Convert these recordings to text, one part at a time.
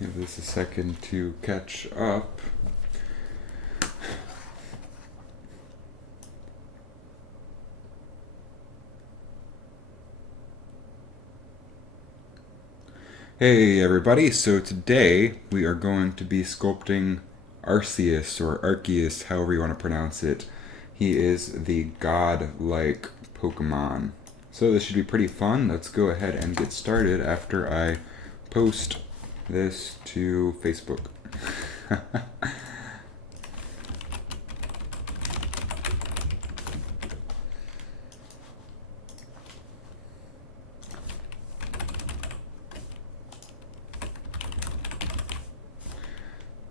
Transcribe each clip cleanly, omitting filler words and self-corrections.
Give this a second to catch up. Hey everybody, so today we are going to be sculpting Arceus, or Arceus, however you want to pronounce it. He is the god-like Pokemon. So this should be pretty fun. Let's go ahead and get started after I post this to Facebook.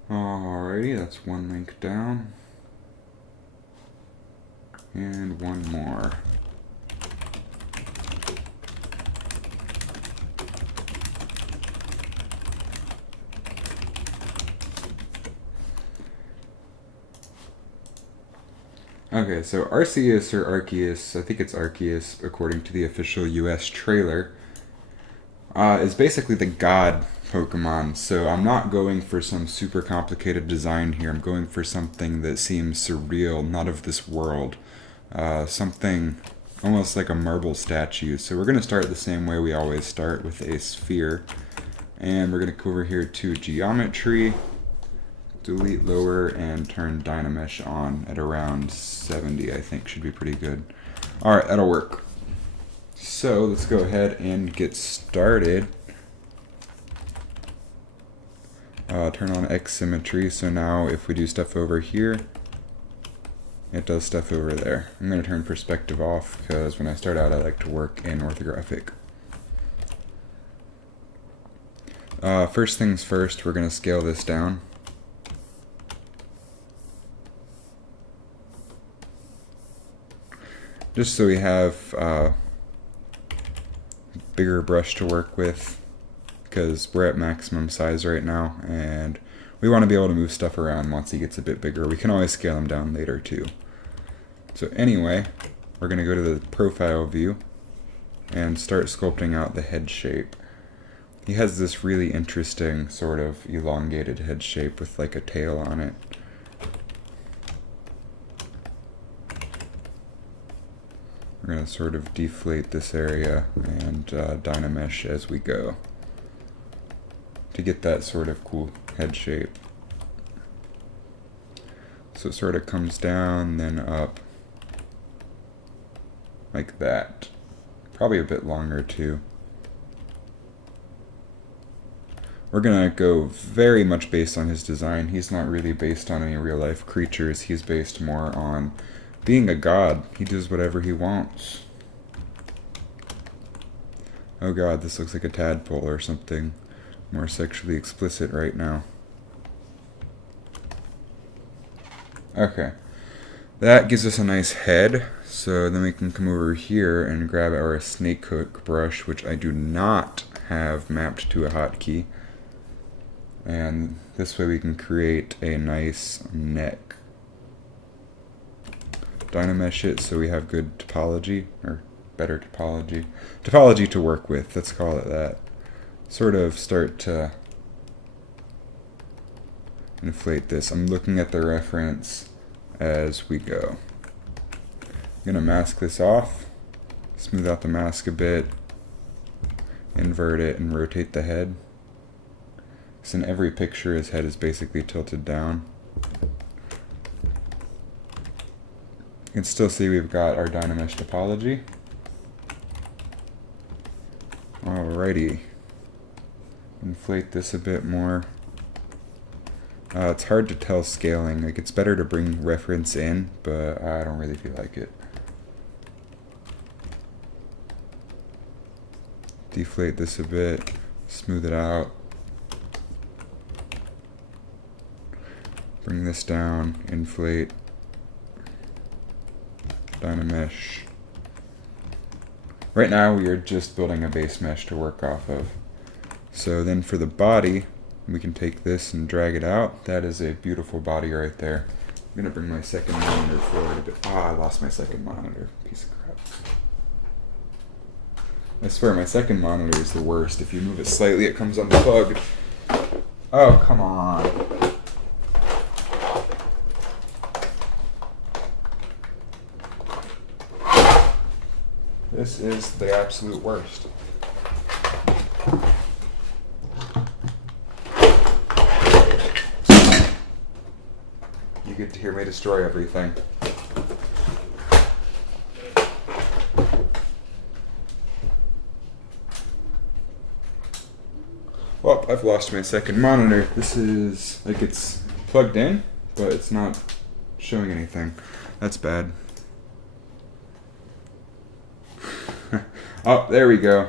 Alrighty, that's one link down. And one more. Okay, so Arceus or Arceus, I think it's Arceus according to the official US trailer, is basically the god Pokemon. So I'm not going for some super complicated design here. I'm going for something that seems surreal, not of this world. Something almost like a marble statue. So we're going to start the same way we always start, with a sphere. And we're going to go over here to Geometry, delete lower, and turn Dynamesh on at around 70, I think should be pretty good. Alright, that'll work. So let's go ahead and get started. Turn on X symmetry, so now if we do stuff over here, it does stuff over there. I'm going to turn perspective off because when I start out I like to work in orthographic. First things first, we're going to scale this down. Just so we have bigger brush to work with, because we're at maximum size right now and we want to be able to move stuff around once he gets a bit bigger. We can always scale him down later too. So anyway, we're going to go to the profile view and start sculpting out the head shape. He has this really interesting sort of elongated head shape with like a tail on it. We're going to sort of deflate this area and Dynamesh as we go to get that sort of cool head shape. So it sort of comes down, then up, like that. Probably a bit longer too. We're going to go very much based on his design. He's not really based on any real life creatures. He's based more on being a god. He does whatever he wants. Oh god, this looks like a tadpole or something more sexually explicit right now. Okay. That gives us a nice head. So then we can come over here and grab our snake hook brush, which I do not have mapped to a hotkey. And this way we can create a nice neck. Dynamesh it so we have good topology, or better topology. Topology to work with, let's call it that. Sort of start to inflate this. I'm looking at the reference as we go. I'm going to mask this off, smooth out the mask a bit, invert it, and rotate the head. So in every picture his head is basically tilted down. You can still see we've got our Dynamesh topology. Alrighty. Inflate this a bit more. It's hard to tell scaling. Like, it's better to bring reference in, but I don't really feel like it. Deflate this a bit, smooth it out. Bring this down, inflate. Dynamesh. Right now we are just building a base mesh to work off of. So then for the body, we can take this and drag it out. That is a beautiful body right there. I'm going to bring my second monitor forward a bit. I lost my second monitor. Piece of crap. I swear my second monitor is the worst. If you move it slightly, it comes unplugged. Oh, come on. This is the absolute worst. You get to hear me destroy everything. Well, I've lost my second monitor. This is, like, it's plugged in, but it's not showing anything. That's bad. Oh, there we go.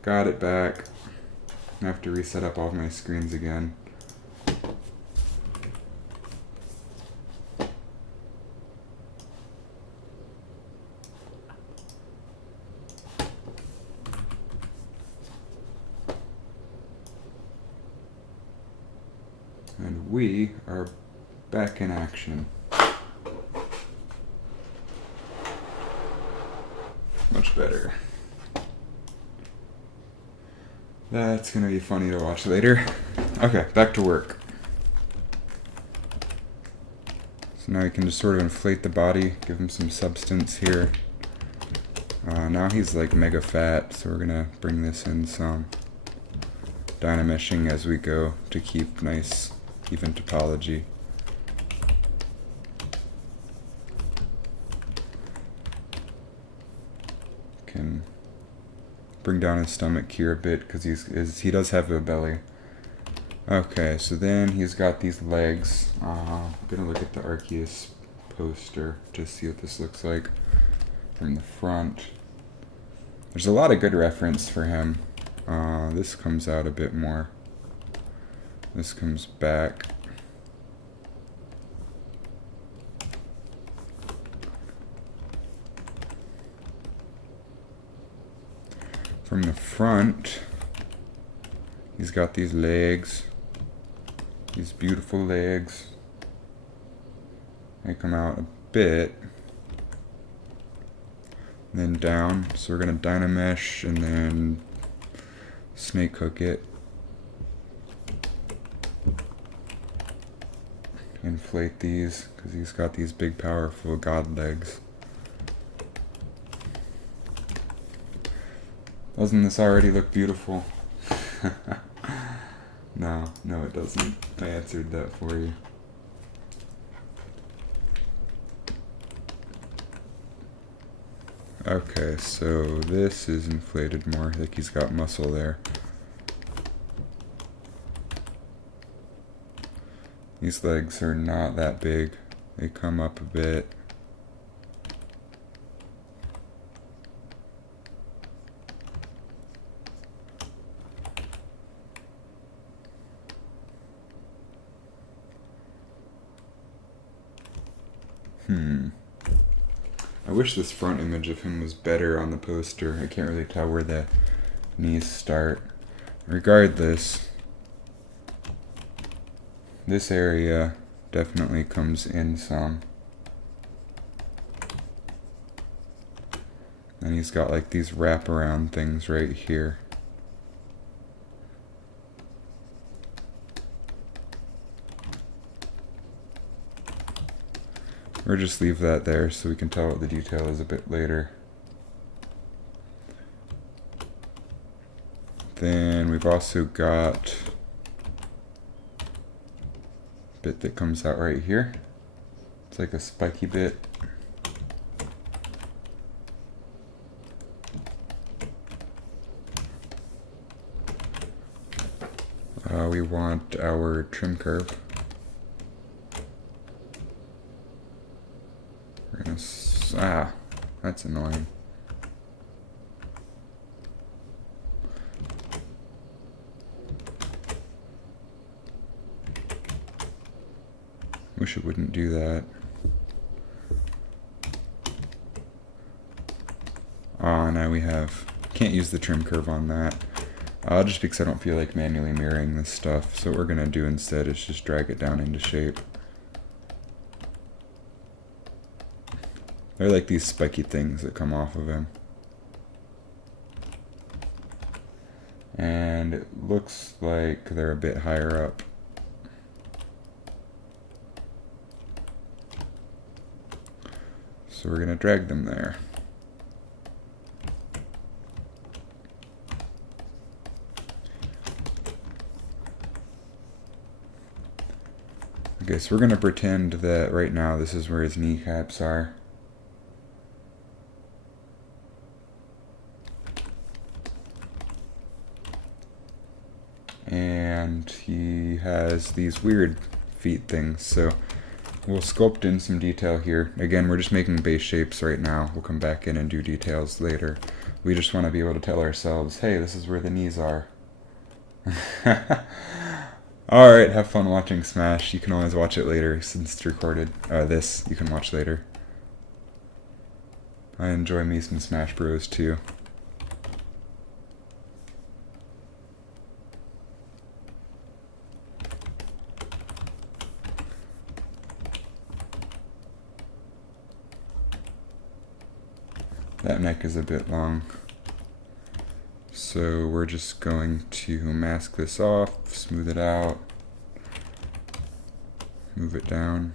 Got it back. I have to reset up all of my screens again. And we are back in action. Much better. That's gonna be funny to watch later. Okay, back to work. So now you can just sort of inflate the body, give him some substance here. Now he's like mega fat, so we're gonna bring this in some dynameshing as we go to keep nice even topology. Can bring down his stomach here a bit because he does have a belly. Okay, so then he's got these legs. I'm gonna look at the Arceus poster to see what this looks like from the front. There's a lot of good reference for him. This comes out a bit more. This comes back. From the front, he's got these legs, these beautiful legs. They come out a bit, and then down. So we're gonna dynamesh and then snake hook it. Inflate these because he's got these big, powerful god legs. Doesn't this already look beautiful? No, it doesn't. I answered that for you. Okay, so this is inflated more, like he's got muscle there. These legs are not that big. They come up a bit. I wish this front image of him was better on the poster. I can't really tell where the knees start. Regardless, this area definitely comes in some. And he's got like these wraparound things right here. Or just leave that there so we can tell what the detail is a bit later. Then we've also got a bit that comes out right here. It's like a spiky bit. We want our trim curve. We're gonna that's annoying. Wish it wouldn't do that. Now we have, can't use the trim curve on that. Just because I don't feel like manually mirroring this stuff. So what we're gonna do instead is just drag it down into shape. They're like these spiky things that come off of him. And it looks like they're a bit higher up. So we're going to drag them there. Okay, so we're going to pretend that right now this is where his kneecaps are. And he has these weird feet things, so we'll sculpt in some detail here. Again, we're just making base shapes right now. We'll come back in and do details later. We just want to be able to tell ourselves, hey, this is where the knees are. Alright, have fun watching Smash. You can always watch it later since it's recorded. This you can watch later. I enjoy me some Smash Bros. Too. That neck is a bit long. So we're just going to mask this off, smooth it out, move it down.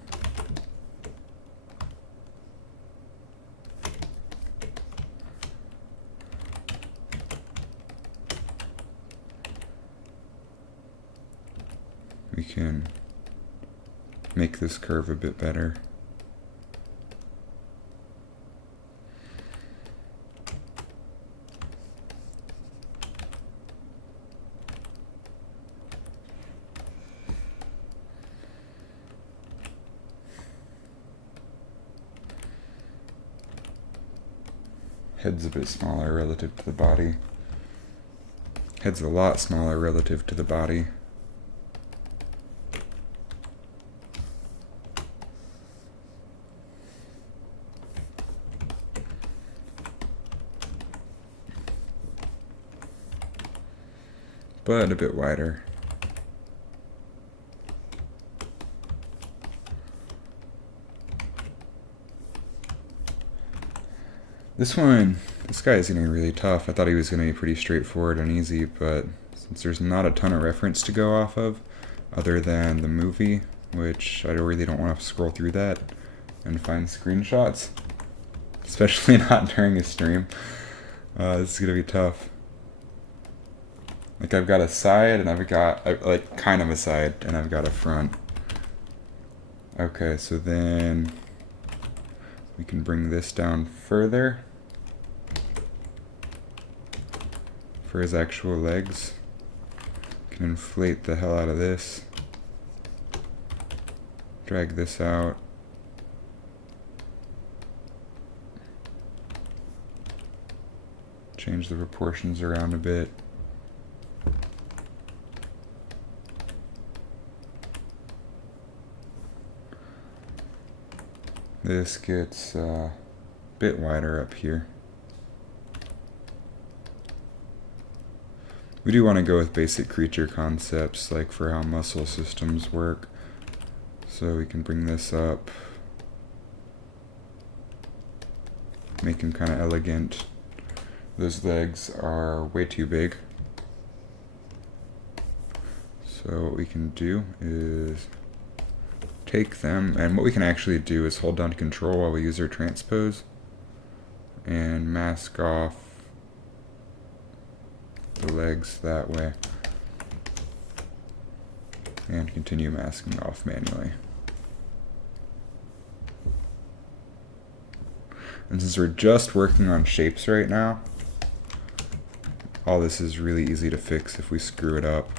We can make this curve a bit better. Head's a bit smaller relative to the body. Head's a lot smaller relative to the body. But a bit wider. This guy is getting really tough. I thought he was going to be pretty straightforward and easy, but since there's not a ton of reference to go off of, other than the movie, which I really don't want to scroll through that and find screenshots, especially not during a stream. This is going to be tough. Like, I've got a side, and I've got, like, kind of a side, and I've got a front. Okay, so then we can bring this down further for his actual legs. Can inflate the hell out of this. Drag this out. Change the proportions around a bit. This gets a bit wider up here. We do want to go with basic creature concepts, like for how muscle systems work. So we can bring this up, make him kind of elegant. Those legs are way too big. So what we can do is take them, and what we can actually do is hold down control while we use our transpose and mask off the legs that way and continue masking off manually. And since we're just working on shapes right now, all this is really easy to fix if we screw it up.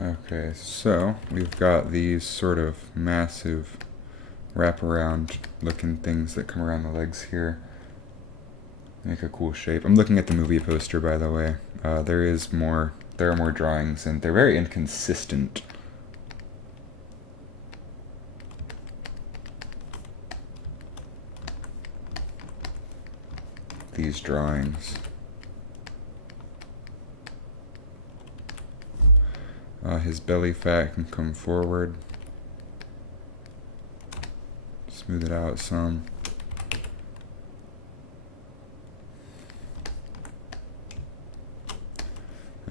Okay, so we've got these sort of massive wraparound looking things that come around the legs here. Make a cool shape. I'm looking at the movie poster, by the way. There are more drawings, and they're very inconsistent. these drawings. His belly fat can come forward. Smooth it out some.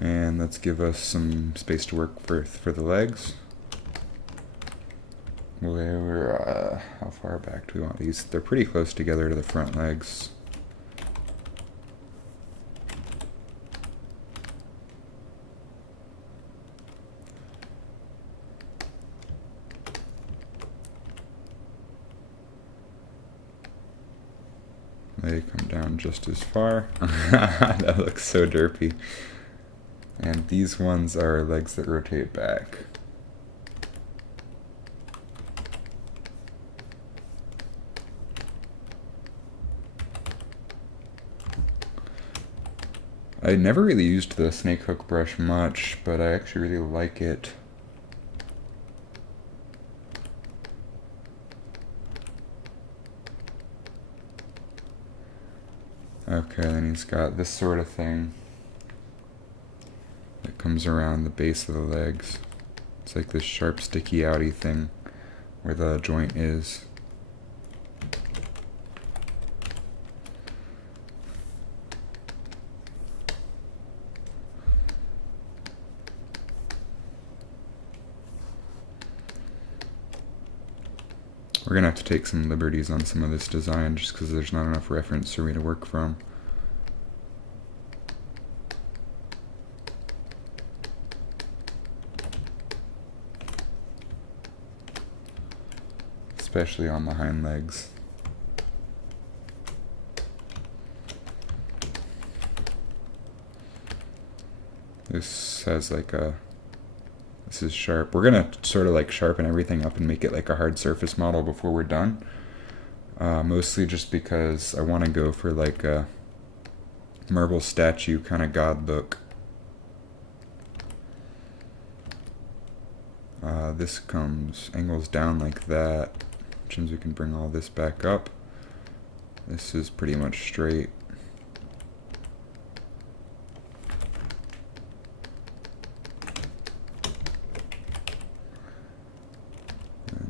And let's give us some space to work for the legs. How far back do we want these? They're pretty close together to the front legs. They come down just as far. That looks so derpy. And these ones are legs that rotate back. I never really used the snake hook brush much, but I actually really like it. Okay, then he's got this sort of thing that comes around the base of the legs. It's like this sharp, sticky outy thing where the joint is. We're going to have to take some liberties on some of this design just because there's not enough reference for me to work from. Especially on the hind legs. This has like a... This is sharp. We're going to sort of like sharpen everything up and make it like a hard surface model before we're done. Mostly just because I want to go for like a marble statue kind of god look. This angles down like that, which means we can bring all this back up. This is pretty much straight.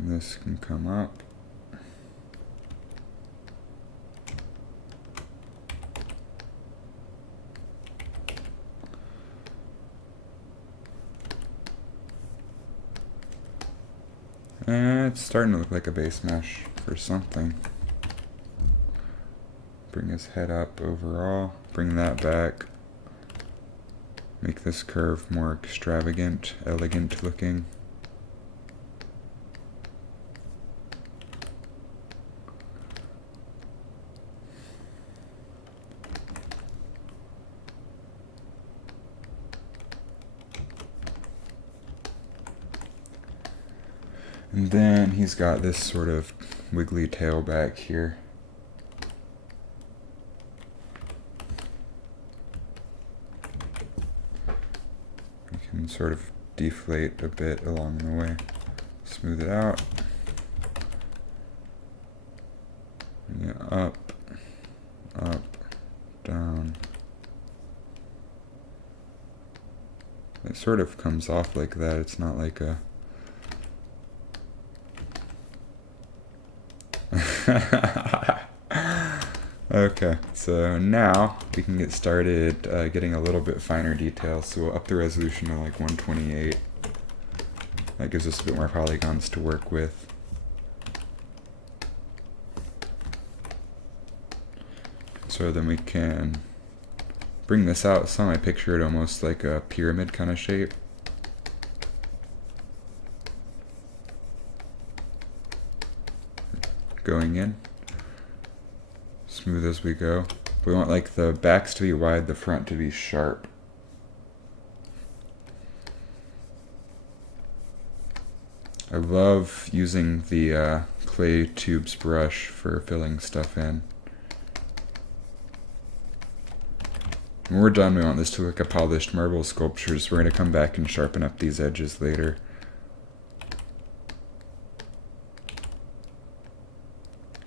This can come up. And it's starting to look like a base mesh for something. Bring his head up overall, bring that back. Make this curve more extravagant, elegant looking. And then he's got this sort of wiggly tail back here. We can sort of deflate a bit along the way. Smooth it out. Yeah, up, down. It sort of comes off like that. It's not like a... Okay, so now we can get started getting a little bit finer detail. So we'll up the resolution to like 128. That gives us a bit more polygons to work with. So then we can bring this out some. I picture it almost like a pyramid kind of shape. Going in. Smooth as we go. We want like the backs to be wide, the front to be sharp. I love using the clay tubes brush for filling stuff in. When we're done, we want this to look like a polished marble sculpture, so we're going to come back and sharpen up these edges later.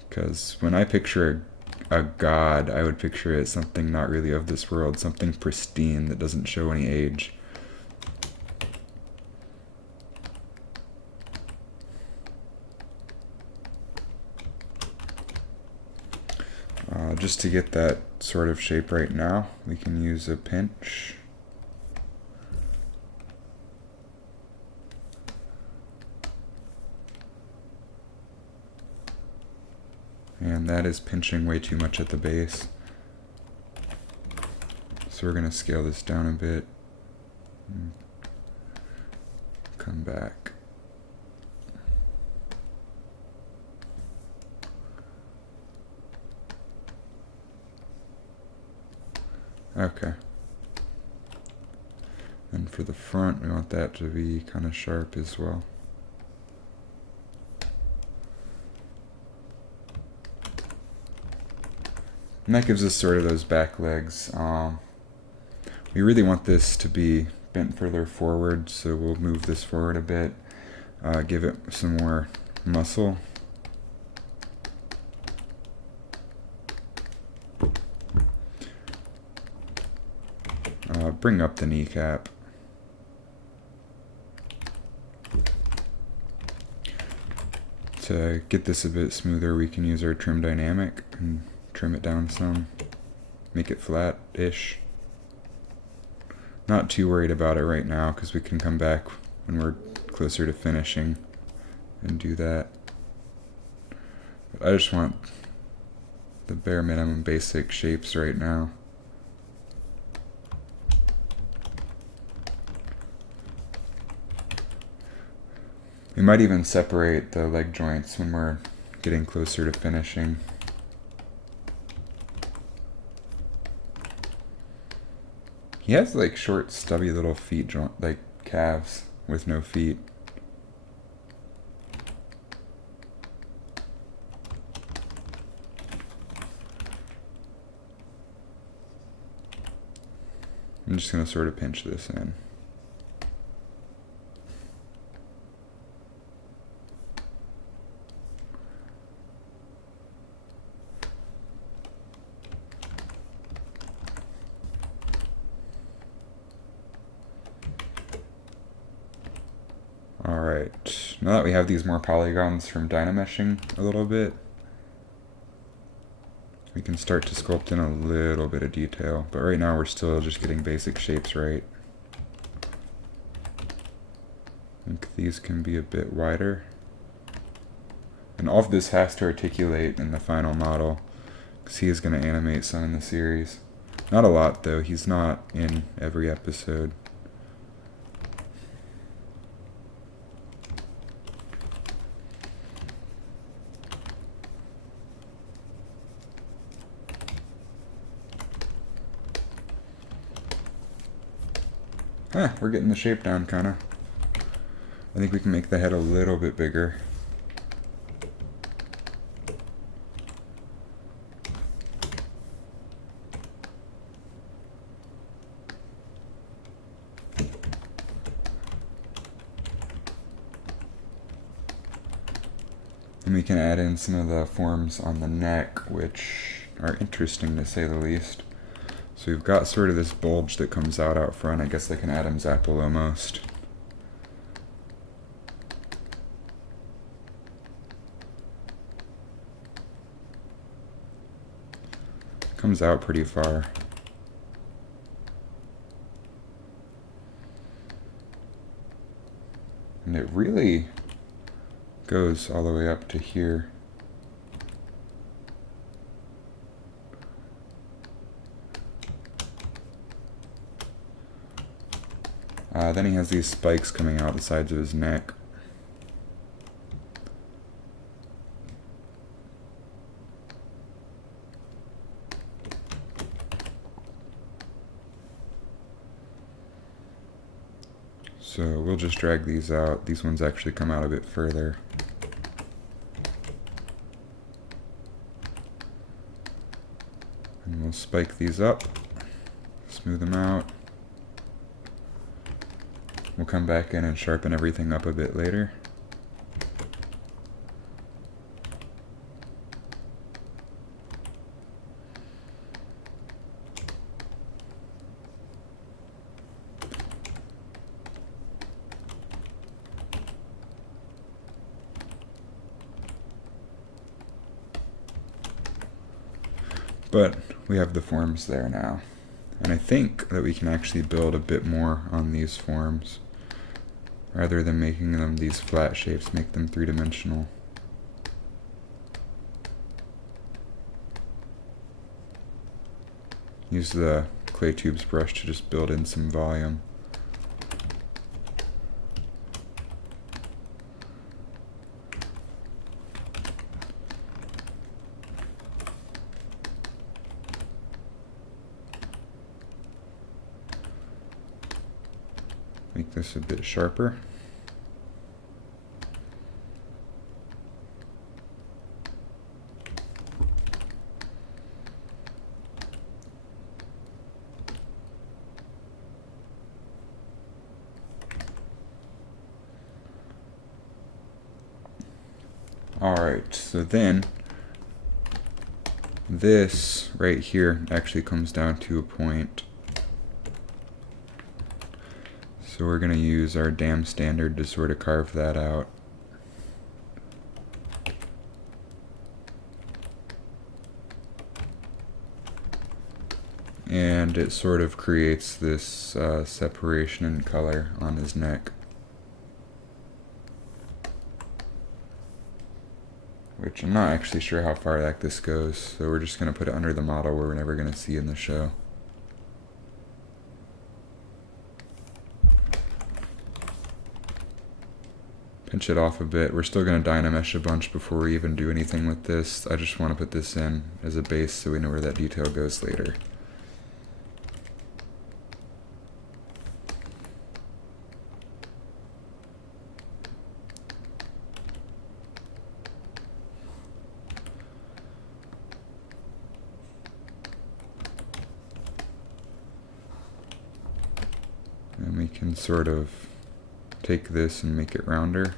Because when I picture a god, I would picture it something not really of this world, something pristine that doesn't show any age. Just to get that sort of shape right now, we can use a pinch. And that is pinching way too much at the base. So we're going to scale this down a bit. Come back. Okay. And for the front, we want that to be kind of sharp as well. And that gives us sort of those back legs. We really want this to be bent further forward, so we'll move this forward a bit, give it some more muscle. Bring up the kneecap. To get this a bit smoother, we can use our trim dynamic and trim it down some, make it flat-ish. Not too worried about it right now because we can come back when we're closer to finishing and do that. But I just want the bare minimum basic shapes right now. We might even separate the leg joints when we're getting closer to finishing. He has like short, stubby little feet joint, like calves with no feet. I'm just going to sort of pinch this in. Alright, now that we have these more polygons from dynameshing a little bit, we can start to sculpt in a little bit of detail, but right now we're still just getting basic shapes right. I think these can be a bit wider. And all of this has to articulate in the final model, because he is going to animate some in the series. Not a lot though, he's not in every episode. We're getting the shape down, kinda. I think we can make the head a little bit bigger. And we can add in some of the forms on the neck, which are interesting to say the least. So we've got sort of this bulge that comes out front, I guess like an Adam's apple almost. Comes out pretty far. And it really goes all the way up to here. Then he has these spikes coming out the sides of his neck. So we'll just drag these out. These ones actually come out a bit further. And we'll spike these up, smooth them out. We'll come back in and sharpen everything up a bit later. But we have the forms there now. And I think that we can actually build a bit more on these forms. Rather than making them these flat shapes, make them three-dimensional. Use the clay tubes brush to just build in some volume. Make this a bit sharper. Alright, so then this right here actually comes down to a point. So we're going to use our dam standard to sort of carve that out. And it sort of creates this separation in color on his neck. Which I'm not actually sure how far back this goes, so we're just going to put it under the model where we're never going to see in the show. Pinch it off a bit. We're still going to Dynamesh a bunch before we even do anything with this. I just want to put this in as a base so we know where that detail goes later. And we can sort of take this and make it rounder.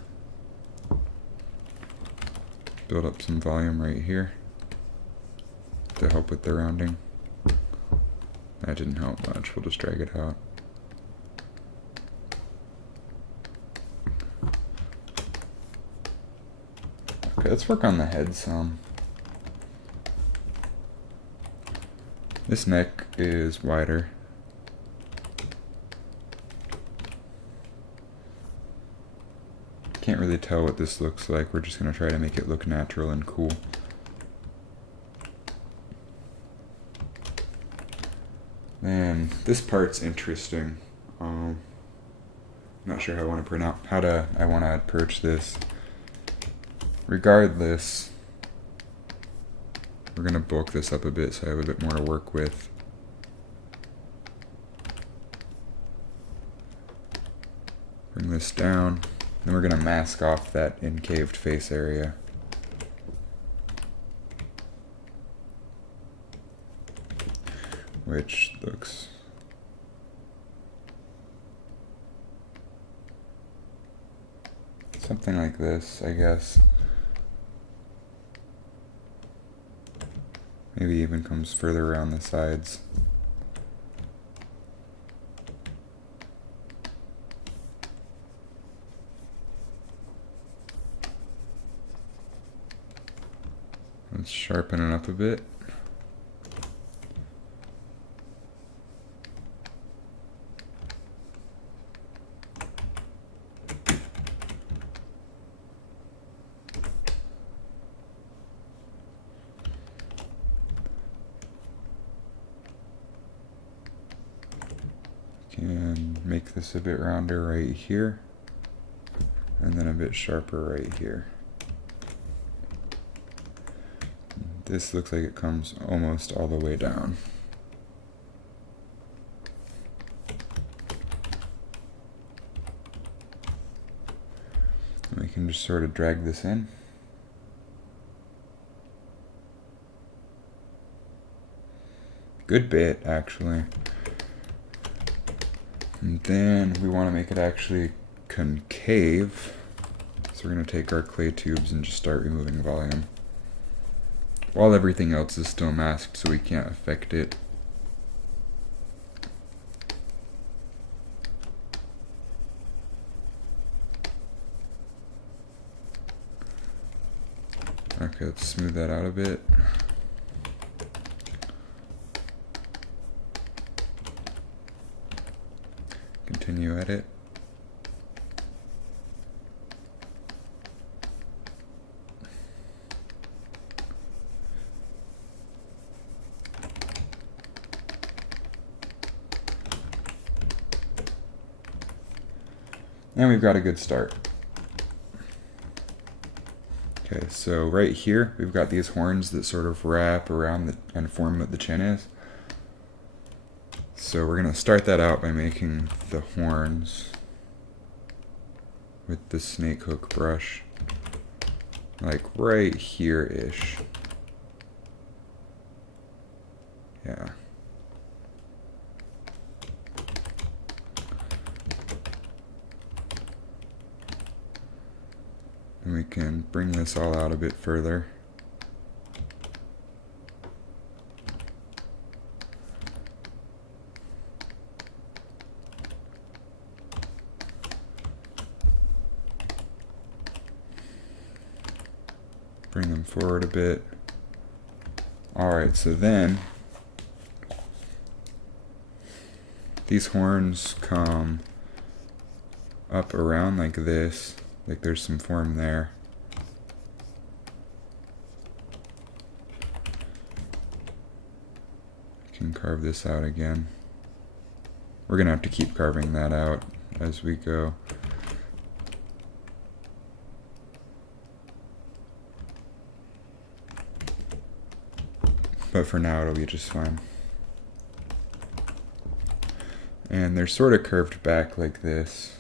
Build up some volume right here to help with the rounding. That didn't help much, we'll just drag it out. Okay, let's work on the head some. This neck is wider. Can't really tell what this looks like. We're just going to try to make it look natural and cool. And this part's interesting. Not sure how I want to approach this. Regardless, we're going to bulk this up a bit so I have a bit more to work with. Bring this down. Then we're going to mask off that incaved face area. Which looks something like this, I guess. Maybe even comes further around the sides. Let's sharpen it up a bit. Can make this a bit rounder right here, and then a bit sharper right here. This looks like it comes almost all the way down. And we can just sort of drag this in. Good bit, actually. And then we want to make it actually concave. So we're going to take our clay tubes and just start removing volume. While everything else is still masked, so we can't affect it. Okay, let's smooth that out a bit. continue edit. And we've got a good start. Okay, so right here, we've got these horns that sort of wrap around and form what the chin is. So we're going to start that out by making the horns with the snake hook brush, like right here-ish. Yeah. And we can bring this all out a bit further. Bring them forward a bit. Alright, so then these horns come up around like this. Like there's some form there. I can carve this out again. We're gonna have to keep carving that out as we go. But for now it'll be just fine. And they're sort of curved back like this.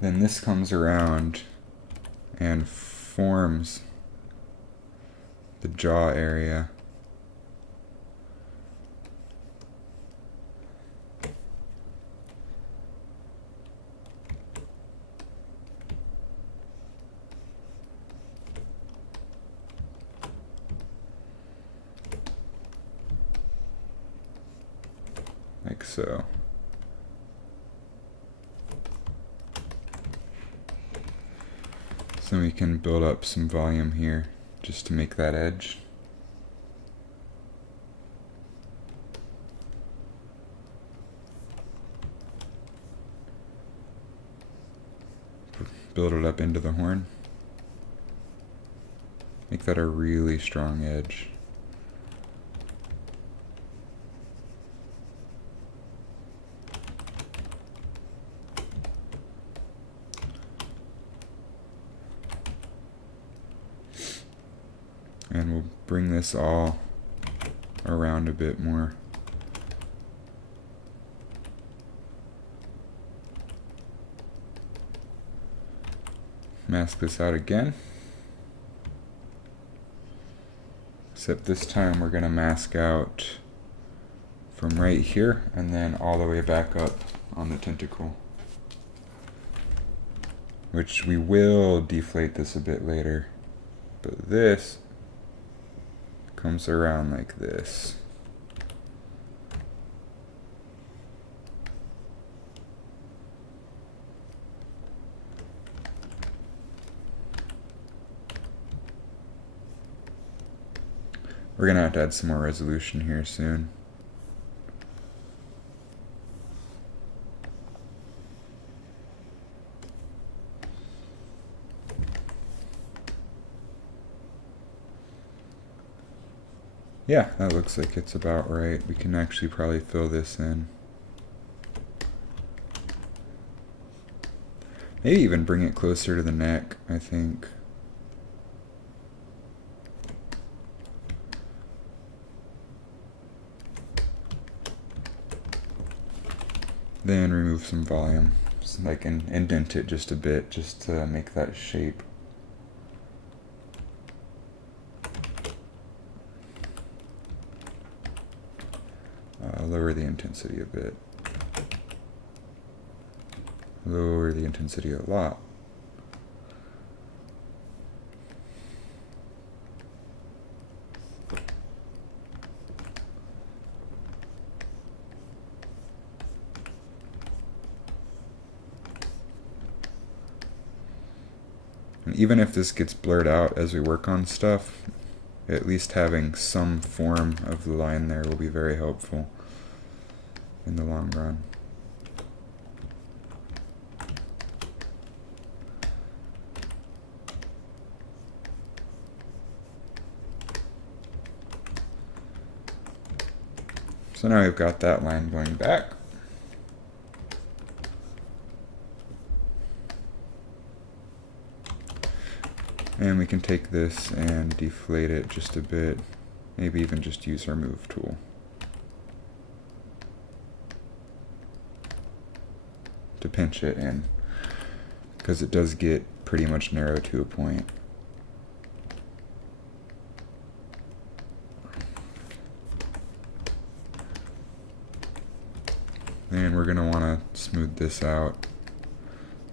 Then this comes around and forms the jaw area. Like so. So we can build up some volume here just to make that edge. Build it up into the horn. Make that a really strong edge. And we'll bring this all around a bit more. Mask this out again. Except this time we're going to mask out from right here and then all the way back up on the tentacle. Which we will deflate this a bit later. But this comes around like this. We're gonna have to add some more resolution here soon. Yeah, that looks like it's about right. We can actually probably fill this in. Maybe even bring it closer to the neck, I think. Then remove some volume, so I can indent it just a bit, just to make that shape. Lower the intensity a bit. Lower the intensity a lot. And even if this gets blurred out as we work on stuff, at least having some form of the line there will be very helpful in the long run. So now we've got that line going back. And we can take this and deflate it just a bit. Maybe even just use our move tool to pinch it in, because it does get pretty much narrow to a point. And we're going to want to smooth this out.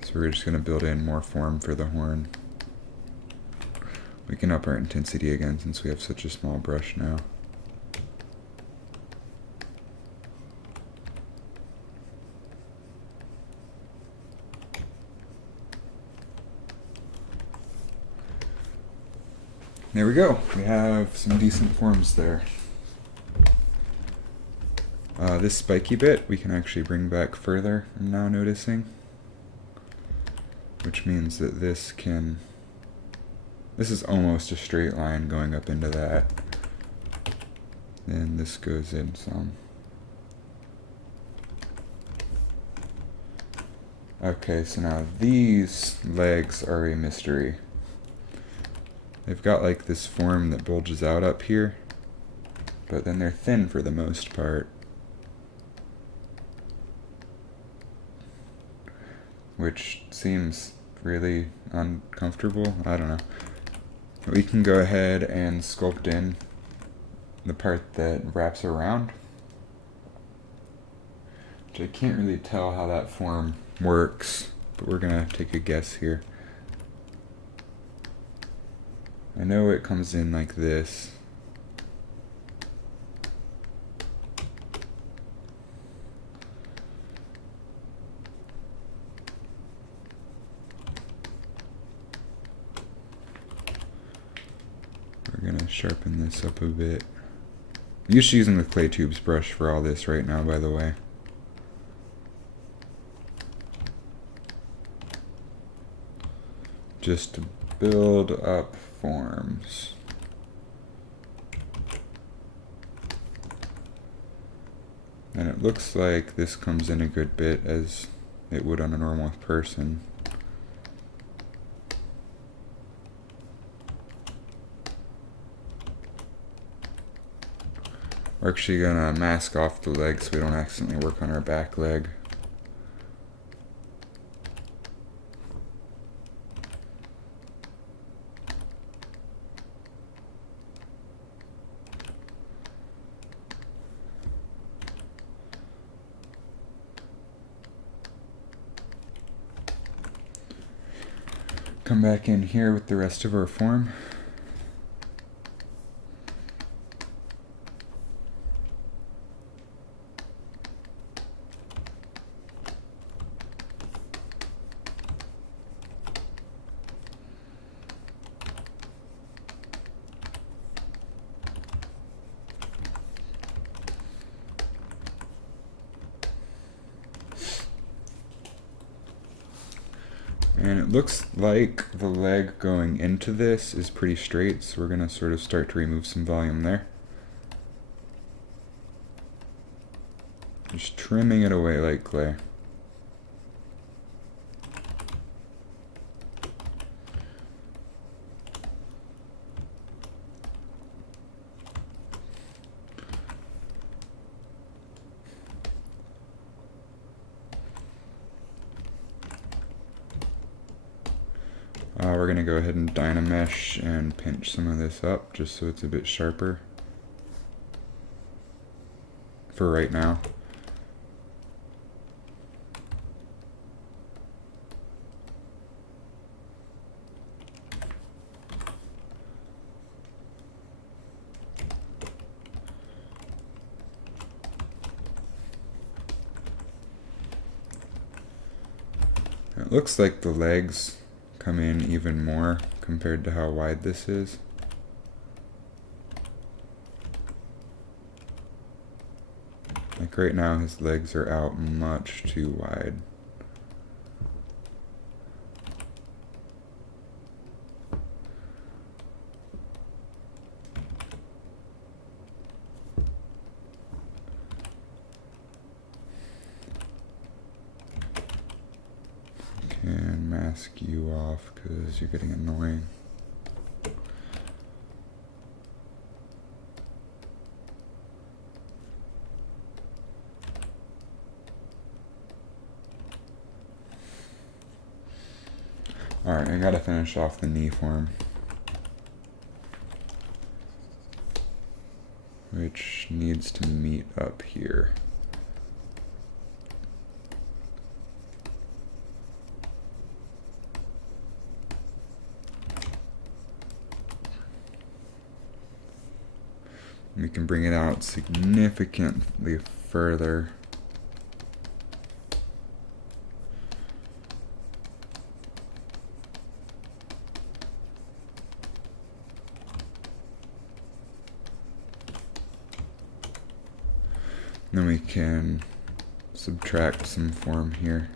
So we're just going to build in more form for the horn. We can up our intensity again since we have such a small brush now. There we go. We have some decent forms there. This spiky bit we can actually bring back further, I'm now noticing. Which means that this is almost a straight line going up into that. Then this goes in some. Okay, so now these legs are a mystery. They've got like this form that bulges out up here, but then they're thin for the most part. Which seems really uncomfortable. I don't know. We can go ahead and sculpt in the part that wraps around, which I can't really tell how that form works, but we're gonna take a guess here. I know it comes in like this. We're gonna sharpen this up a bit. I'm just using the clay tubes brush for all this right now, by the way. Just to build up forms. And it looks like this comes in a good bit as it would on a normal person. We're actually gonna mask off the leg so we don't accidentally work on our back leg. Come back in here with the rest of our form. And it looks like the leg going into this is pretty straight, so we're going to sort of start to remove some volume there. Just trimming it away like clay. We're going to go ahead and Dynamesh and pinch some of this up just so it's a bit sharper for right now. It looks like the legs come in even more compared to how wide this is. Like right now his legs are out much too wide. Can mask you off because you're getting annoying. Alright, I gotta finish off the knee form, which needs to meet up here. We can bring it out significantly further. Then we can subtract some form here.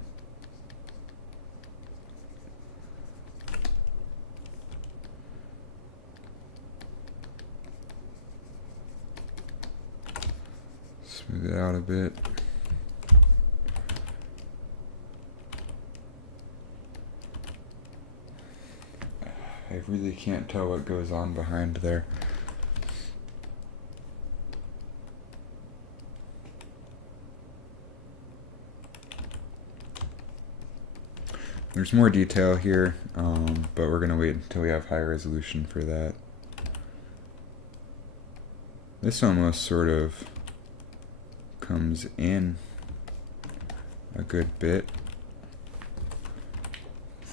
Smooth it out a bit. I really can't tell what goes on behind there. There's more detail here, but we're going to wait until we have high resolution for that. This almost sort of comes in a good bit.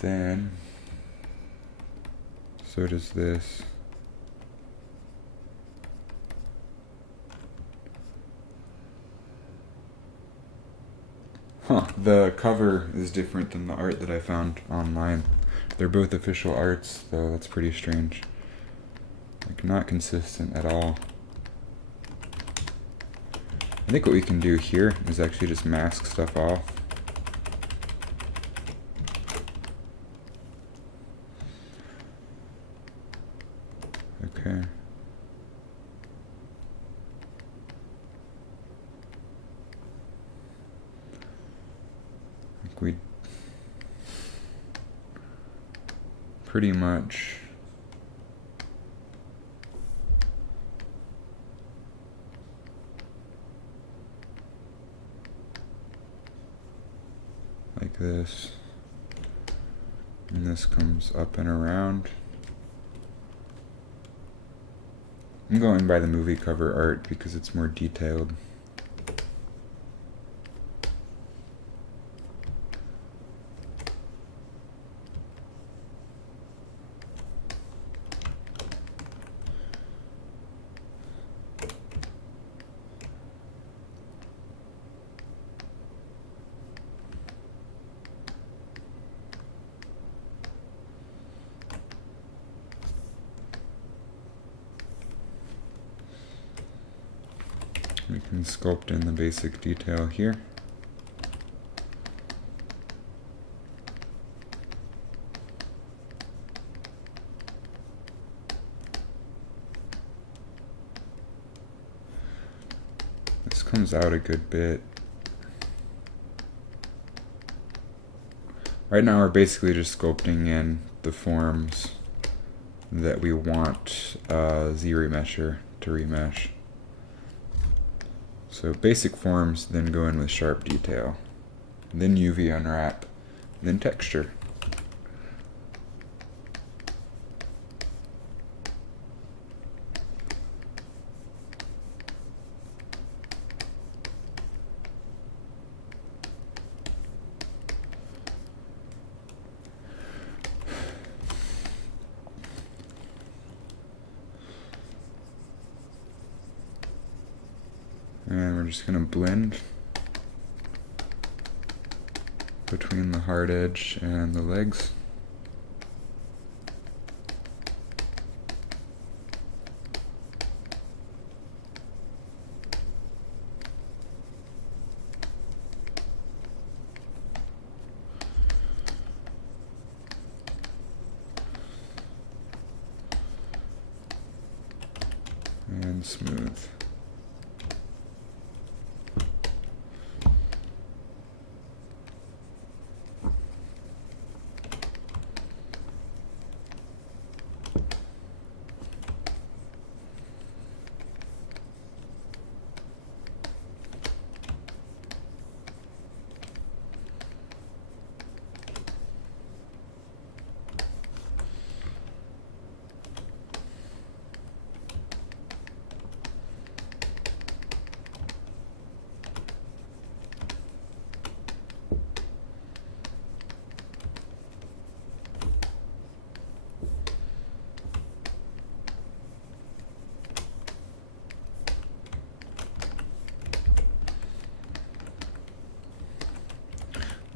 Then, so does this. Huh, the cover is different than the art that I found online. They're both official arts, though. That's pretty strange. Like, not consistent at all. I think what we can do here is actually just mask stuff off. Okay. I think we pretty much like this, and this comes up and around. I'm going by the movie cover art because it's more detailed. We can sculpt in the basic detail here. This comes out a good bit. Right now we're basically just sculpting in the forms that we want Z-remesher to remesh. So basic forms, then go in with sharp detail, then UV unwrap, then texture. And we're just going to blend between the hard edge and the legs. and smooth.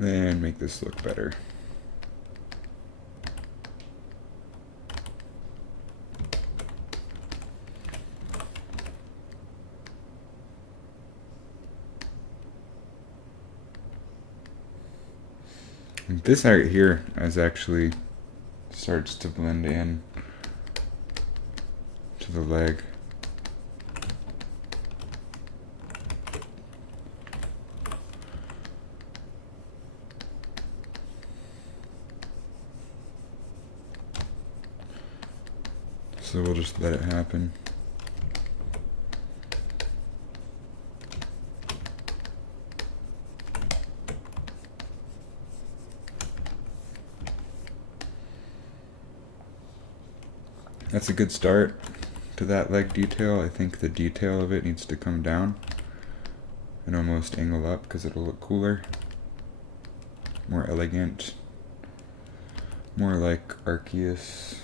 Then make this look better. And this art here is actually starts to blend in to the leg. So we'll just let it happen. That's a good start to that leg detail. I think the detail of it needs to come down and almost angle up because it'll look cooler, more elegant, more like Arceus.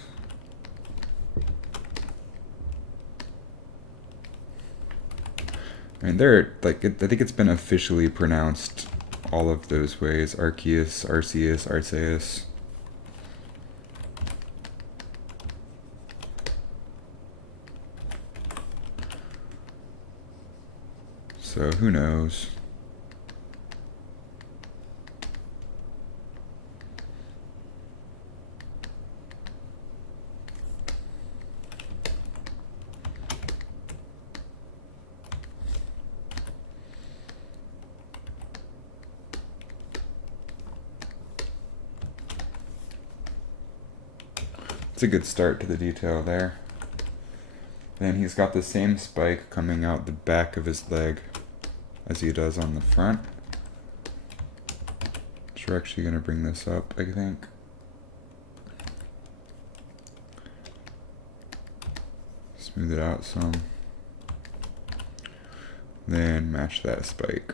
I mean, I think it's been officially pronounced all of those ways: Arceus, Arceus, Arceus. So who knows? It's a good start to the detail there. Then he's got the same spike coming out the back of his leg as he does on the front. So we're actually going to bring this up, I think. Smooth it out some. Then match that spike.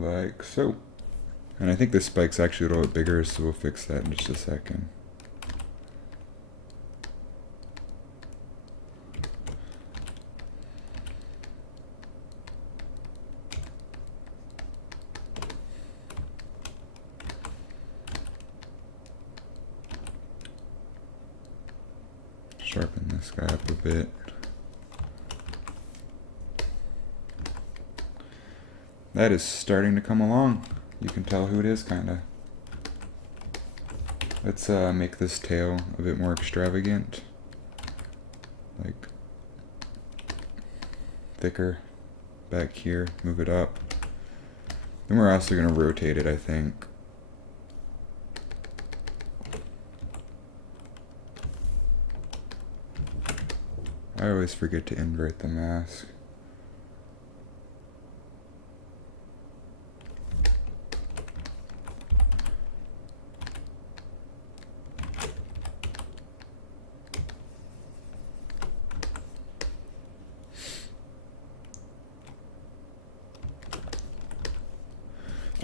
Like so. And I think this spike's actually a little bit bigger, so we'll fix that in just a second. Sharpen this guy up a bit. That is starting to come along. You can tell who it is, kinda. Let's make this tail a bit more extravagant. Like, thicker back here, move it up. Then we're also gonna rotate it, I think. I always forget to invert the mask.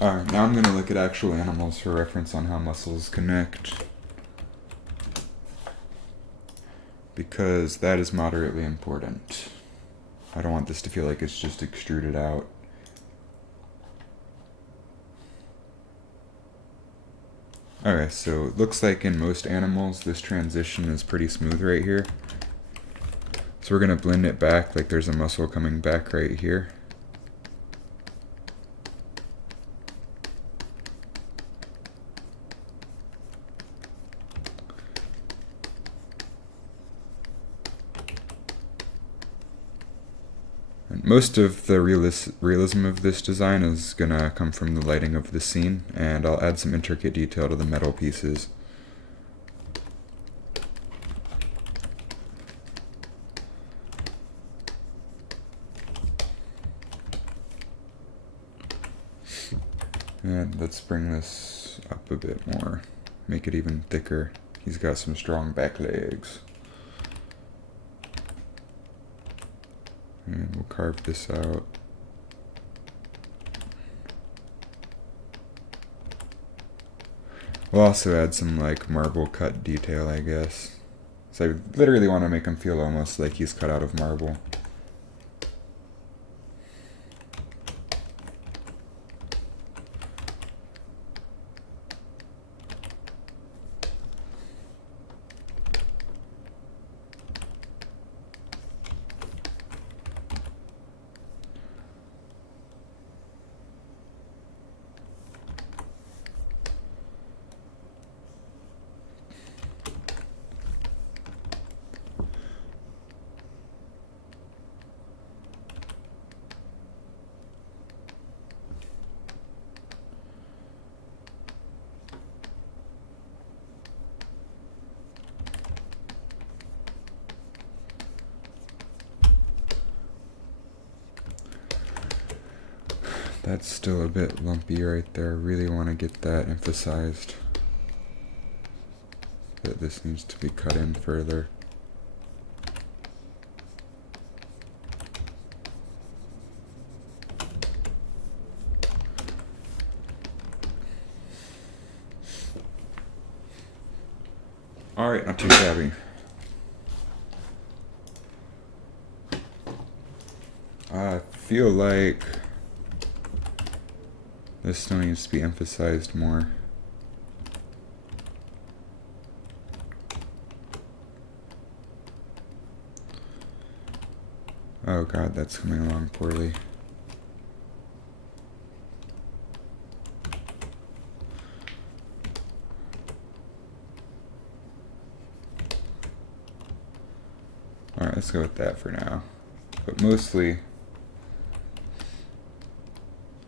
Alright, now I'm going to look at actual animals for reference on how muscles connect, because that is moderately important. I don't want this to feel like it's just extruded out. Okay, so it looks like in most animals this transition is pretty smooth right here. So we're going to blend it back like there's a muscle coming back right here. And most of the realism of this design is going to come from the lighting of the scene, and I'll add some intricate detail to the metal pieces. And let's bring this up a bit more, make it even thicker. He's got some strong back legs. And we'll carve this out. We'll also add some like marble cut detail, I guess. So I literally want to make him feel almost like he's cut out of marble. That's still a bit lumpy right there. I really want to get that emphasized. That this needs to be cut in further. Alright, not too shabby. I feel like this still needs to be emphasized more. Oh god, that's coming along poorly. Alright, let's go with that for now. But mostly,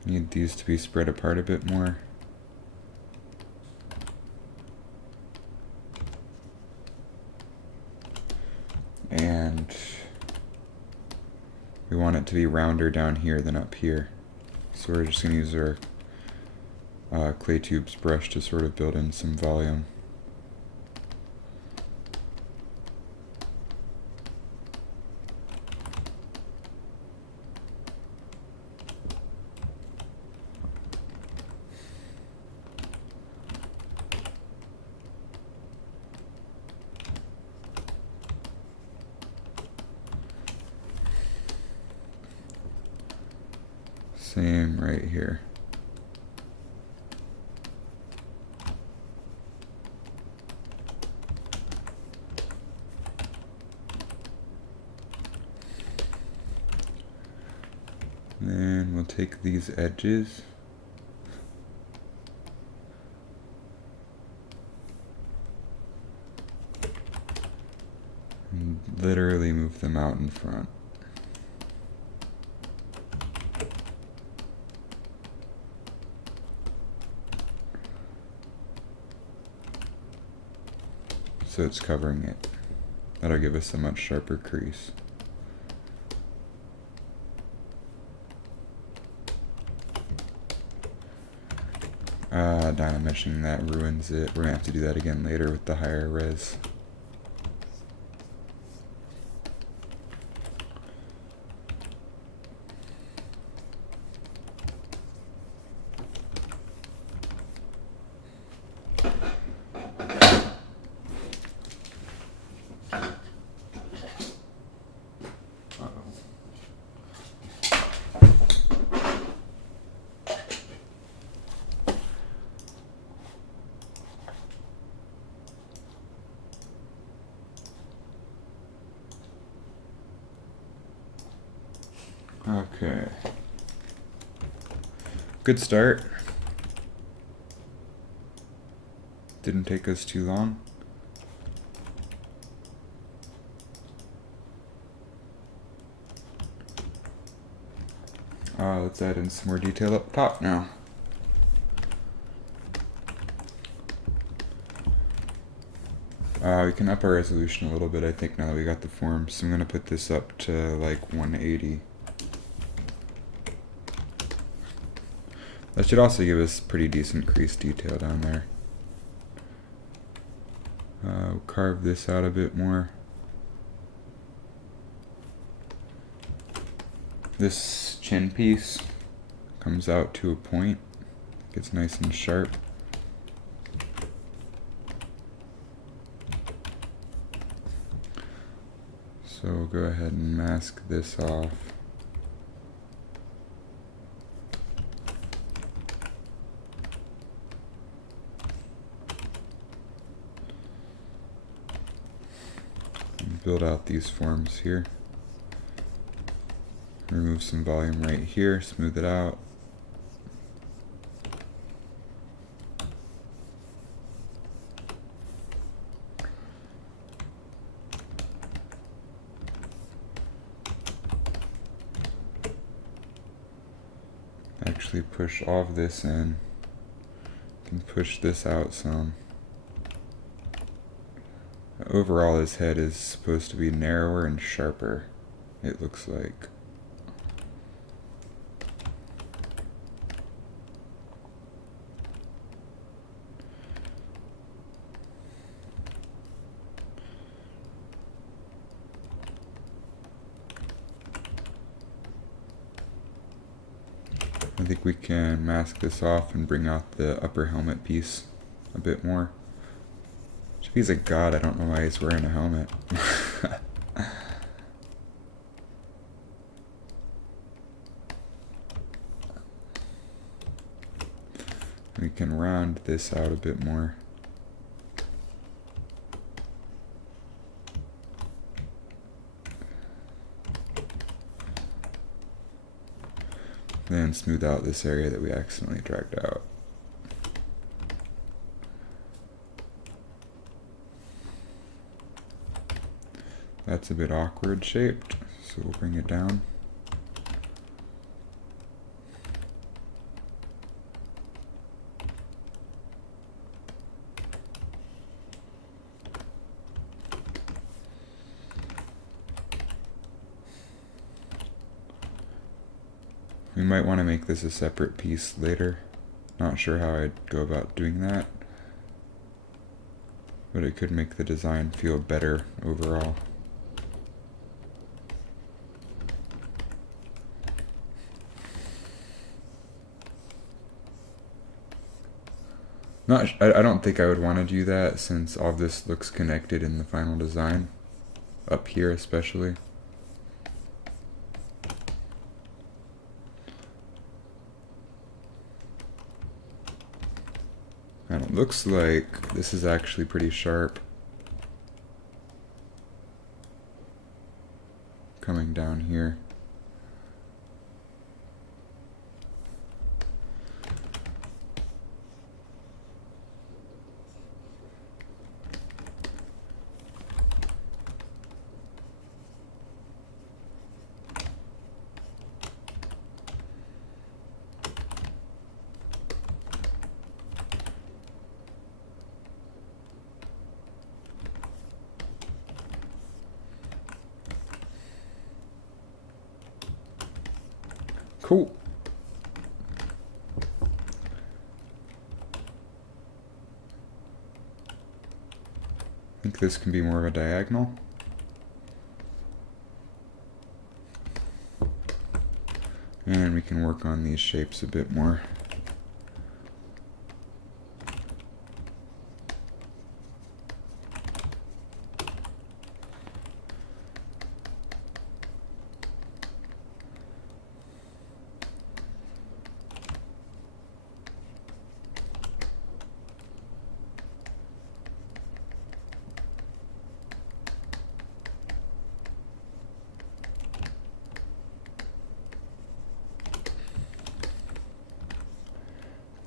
I need these to be spread apart a bit more. And we want it to be rounder down here than up here. So we're just going to use our clay tubes brush to sort of build in some volume. Same right here. Then we'll take these edges and literally move them out in front. So it's covering it. That'll give us a much sharper crease. Dynameshing that ruins it. We're gonna have to do that again later with the higher res. Okay. Good start. Didn't take us too long. Let's add in some more detail up top now. We can up our resolution a little bit, I think, now that we got the form. So I'm going to put this up to like 180. That should also give us pretty decent crease detail down there. We'll carve this out a bit more. This chin piece comes out to a point, gets nice and sharp. So we'll go ahead and mask this off. And build out these forms here. Remove some volume right here, smooth it out. Actually push all of this in. Can push this out some. Overall, his head is supposed to be narrower and sharper, it looks like. I think we can mask this off and bring out the upper helmet piece a bit more. If he's a god, I don't know why he's wearing a helmet. We can round this out a bit more. Then smooth out this area that we accidentally dragged out. That's a bit awkward shaped, so we'll bring it down. We might want to make this a separate piece later. Not sure how I'd go about doing that, but it could make the design feel better overall. I don't think I would want to do that since all of this looks connected in the final design, up here especially. And it looks like this is actually pretty sharp coming down here. Cool. I think this can be more of a diagonal. And we can work on these shapes a bit more.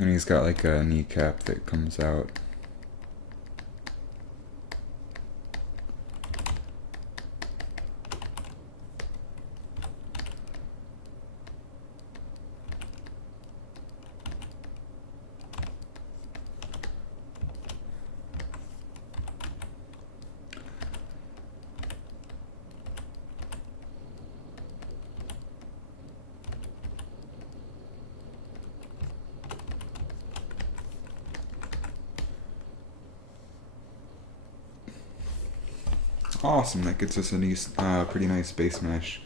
And he's got like a kneecap that comes out. Awesome, that gets us a nice, pretty nice base mesh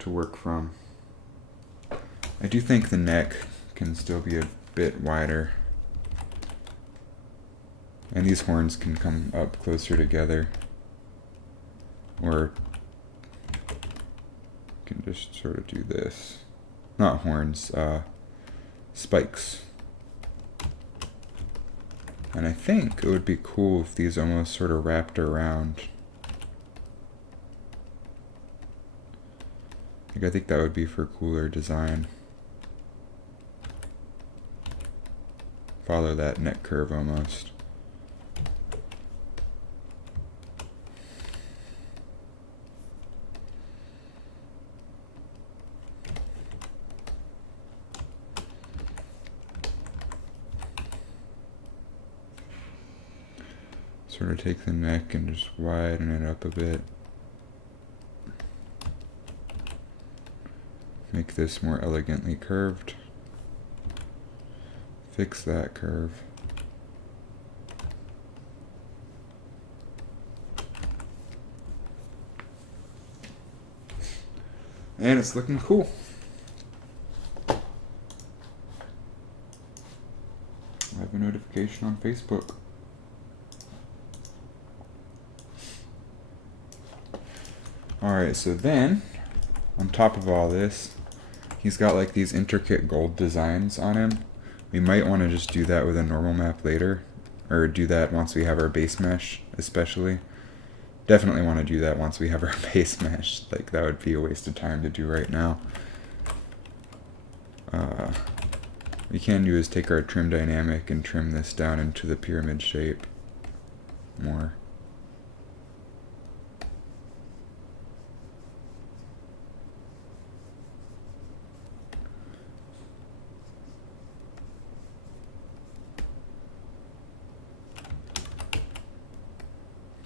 to work from. I do think the neck can still be a bit wider. And these horns can come up closer together. Or can just sort of do this. Not horns, spikes. And I think it would be cool if these almost sort of wrapped around. Like, I think that would be for cooler design. Follow that neck curve almost. Sort of take the neck and just widen it up a bit. Make this more elegantly curved. Fix that curve. And it's looking cool. I have a notification on Facebook. Alright, so then, on top of all this, he's got like these intricate gold designs on him. We might want to just do that with a normal map later, or do that once we have our base mesh, especially. Definitely want to do that once we have our base mesh. Like, that would be a waste of time to do right now. What we can do is take our trim dynamic and trim this down into the pyramid shape more.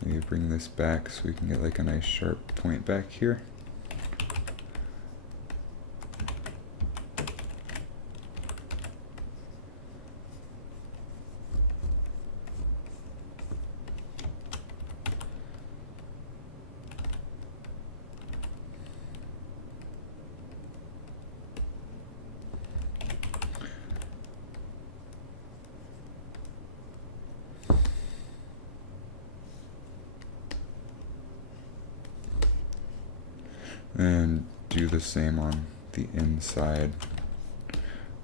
Maybe bring this back so we can get like a nice sharp point back here. And do the same on the inside,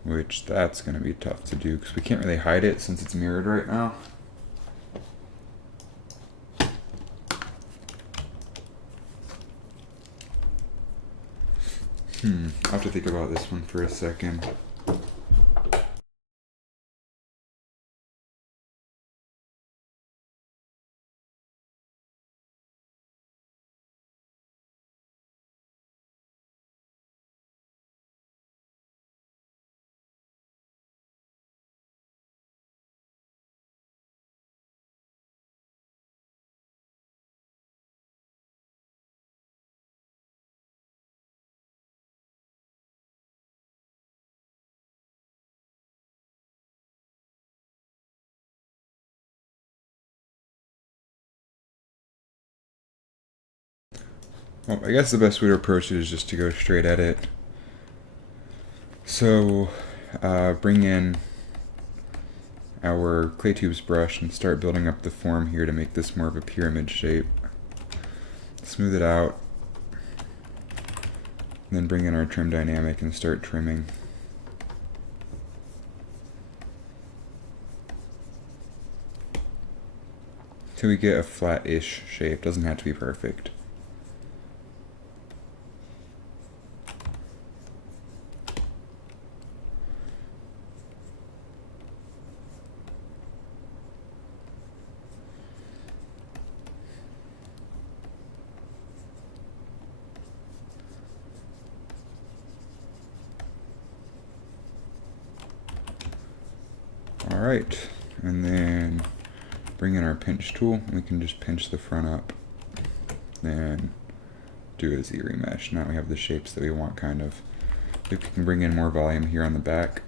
which that's going to be tough to do because we can't really hide it since it's mirrored right now. I'll have to think about this one for a second. Well, I guess the best way to approach it is just to go straight at it. So, bring in our clay tubes brush and start building up the form here to make this more of a pyramid shape. Smooth it out. And then bring in our trim dynamic and start trimming. Till we get a flat-ish shape. Doesn't have to be perfect. Alright, and then bring in our pinch tool. We can just pinch the front up. Then do a Z-remesh. Now we have the shapes that we want, kind of. If we can bring in more volume here on the back.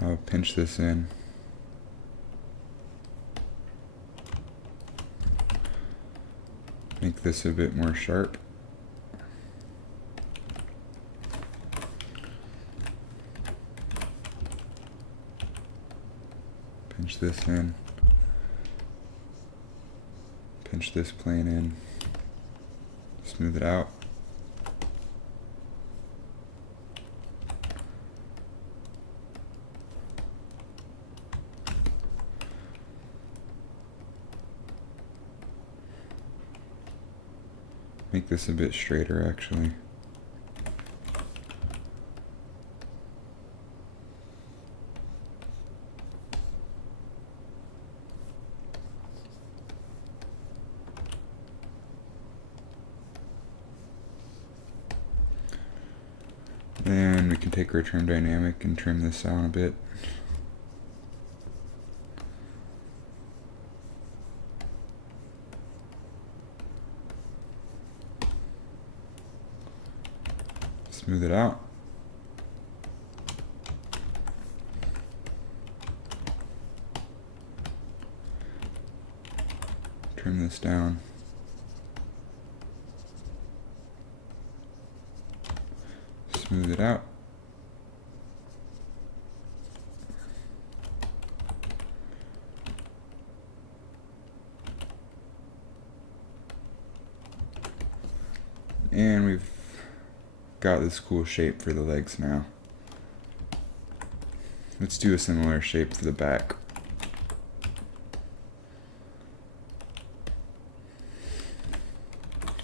I'll pinch this in. Make this a bit more sharp. Pinch this in. Pinch this plane in. Smooth it out. Make this a bit straighter, actually. Then we can take our trim dynamic and trim this down a bit. Smooth it out. Trim this down. Smooth it out. And we've got this cool shape for the legs now. Let's do a similar shape for the back.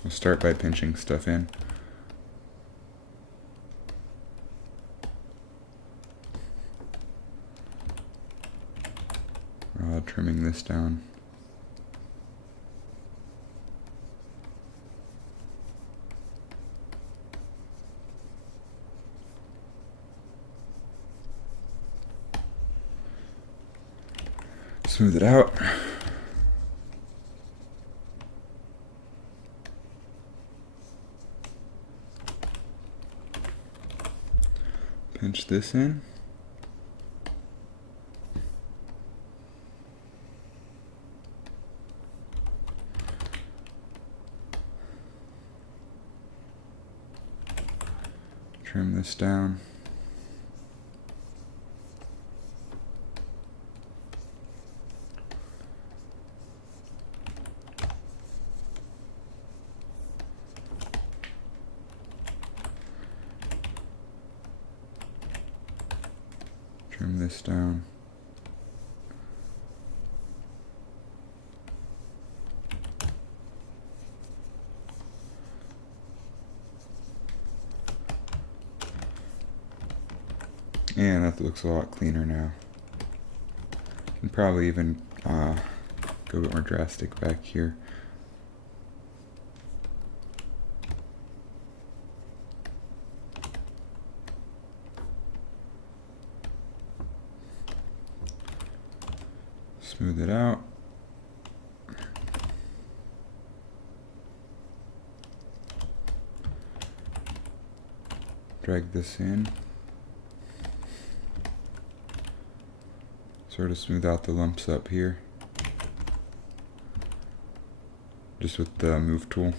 We'll start by pinching stuff in. Trimming this down. Smooth it out. Pinch this in. Trim this down. Trim this down. And that looks a lot cleaner now. Can probably even go a bit more drastic back here. Smooth it out. Drag this in. Sort of smooth out the lumps up here. Just with the move tool.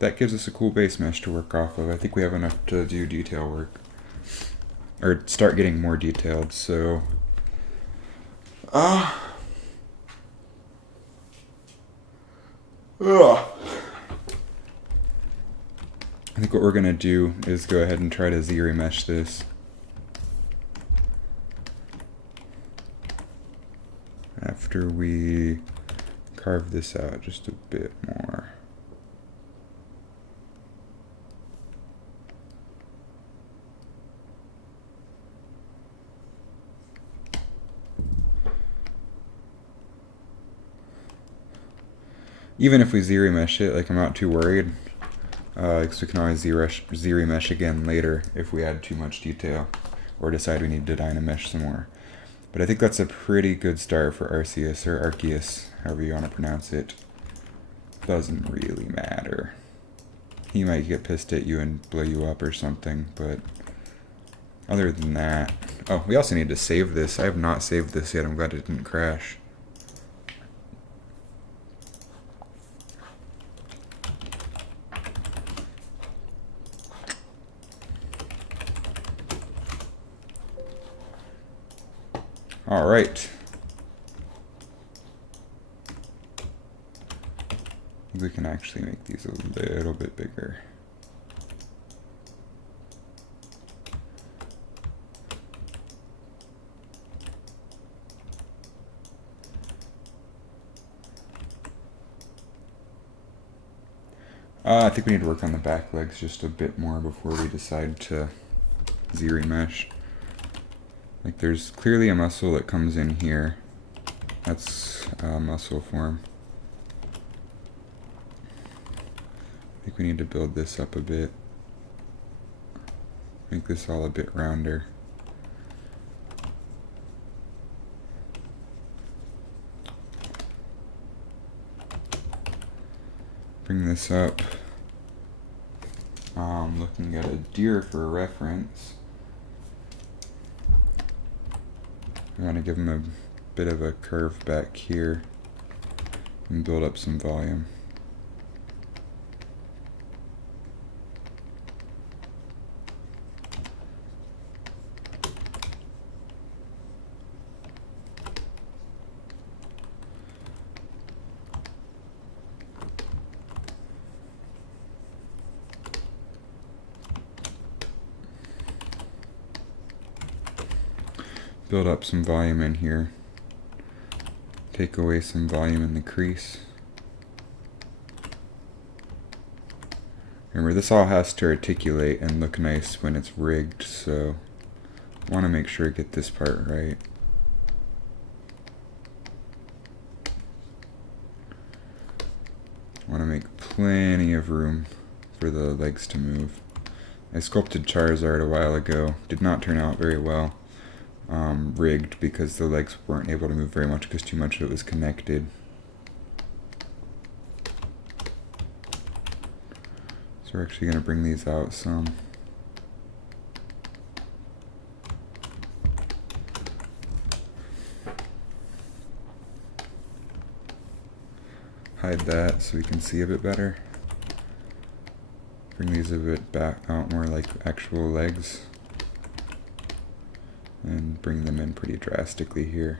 That gives us a cool base mesh to work off of. I think we have enough to do detail work. Or start getting more detailed, so... I think what we're going to do is go ahead and try to Z-remesh this. After we carve this out just a bit more. Even if we Z-remesh it, like, I'm not too worried, because we can always Z-remesh again later if we add too much detail or decide we need to dynamesh some more. But I think that's a pretty good start for Arceus, or Arceus, however you want to pronounce it. Doesn't really matter. He might get pissed at you and blow you up or something, but other than that... Oh, we also need to save this. I have not saved this yet. I'm glad it didn't crash. All right. We can actually make these a little bit bigger. I think we need to work on the back legs just a bit more before we decide to Z-remesh. Like, there's clearly a muscle that comes in here. That's muscle form. I think we need to build this up a bit. Make this all a bit rounder. Bring this up. Looking at a deer for a reference. I want to give him a bit of a curve back here and build up some volume. Build up some volume in here. Take away some volume in the crease. Remember, this all has to articulate and look nice when it's rigged, so I want to make sure I get this part right. I want to make plenty of room for the legs to move. I sculpted Charizard a while ago. Did not turn out very well. Rigged because the legs weren't able to move very much because too much of it was connected. So we're actually going to bring these out some. Hide that so we can see a bit better. Bring these a bit back out more like actual legs. And bring them in pretty drastically here.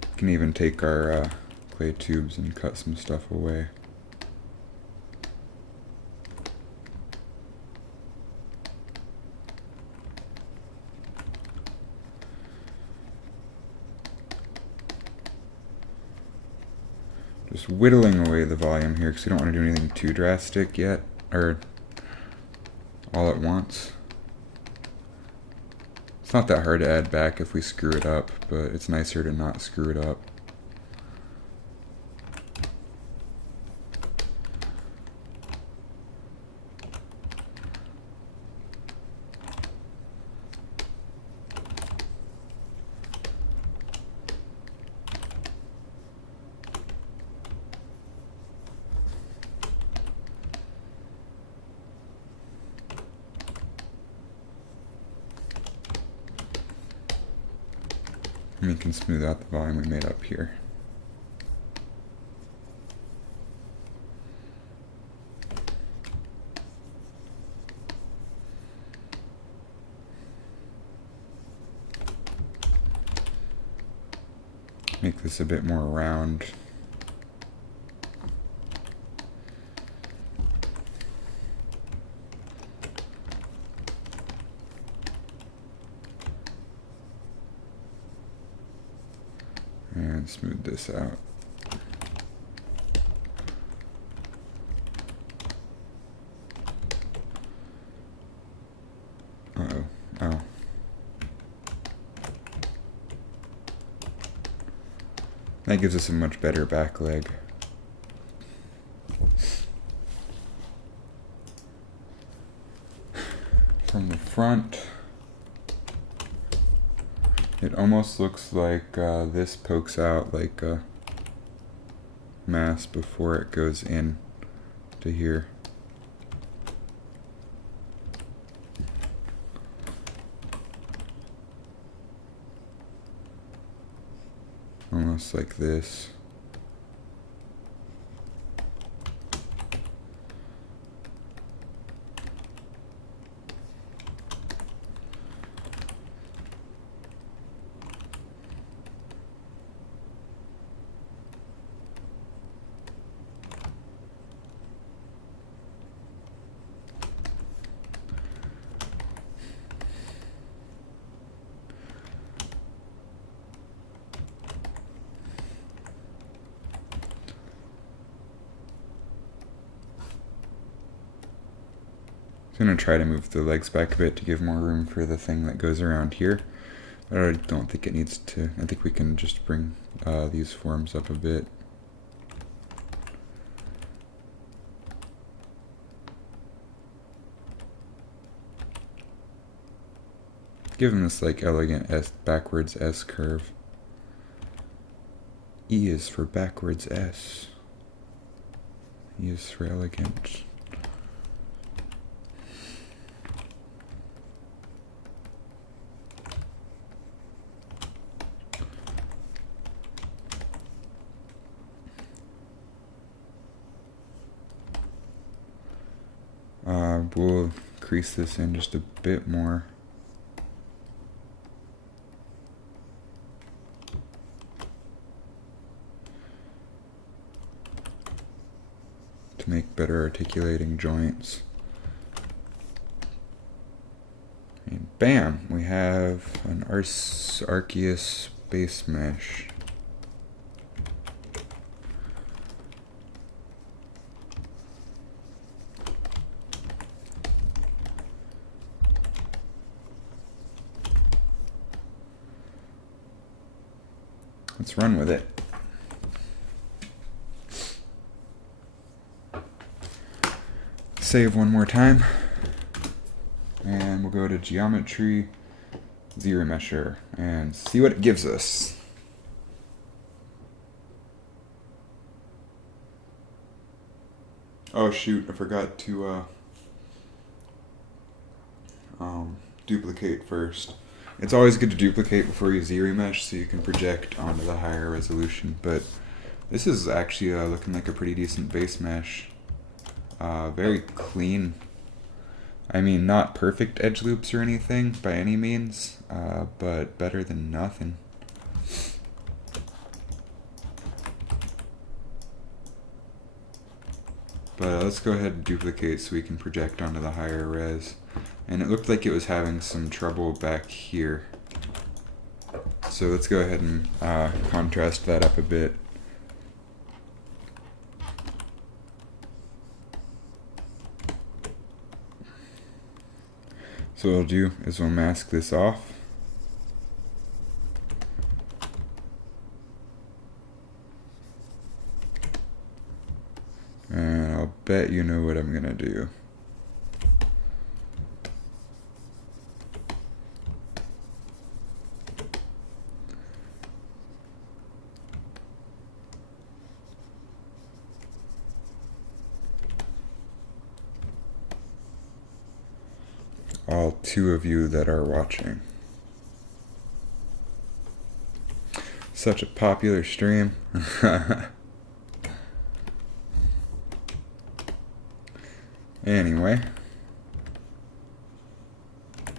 We can even take our clay tubes and cut some stuff away. Just whittling away the volume here because we don't want to do anything too drastic yet, or all at once. It's not that hard to add back if we screw it up, but it's nicer to not screw it up. And we can smooth out the volume we made up here. Make this a bit more round. And smooth this out. That gives us a much better back leg. From the front, it almost looks like this pokes out like a mass before it goes in to here. Almost like this. I'm going to try to move the legs back a bit to give more room for the thing that goes around here. But I don't think it needs to. I think we can just bring these forms up a bit. Give them this like elegant backwards S curve. E is for backwards S. E is for elegant. We'll crease this in just a bit more. To make better articulating joints. And bam! We have an Arceus base mesh. Let's run with it. Save one more time. And we'll go to Geometry, Z-Remesher, and see what it gives us. Oh shoot, I forgot to duplicate first. It's always good to duplicate before you Z-remesh so you can project onto the higher resolution, but this is actually looking like a pretty decent base mesh. Very clean. I mean, not perfect edge loops or anything by any means, but better than nothing. But let's go ahead and duplicate so we can project onto the higher res. And it looked like it was having some trouble back here. So let's go ahead and contrast that up a bit. So what we'll do is we'll mask this off. And I'll bet you know what I'm gonna do. All two of you that are watching. Such a popular stream. Anyway,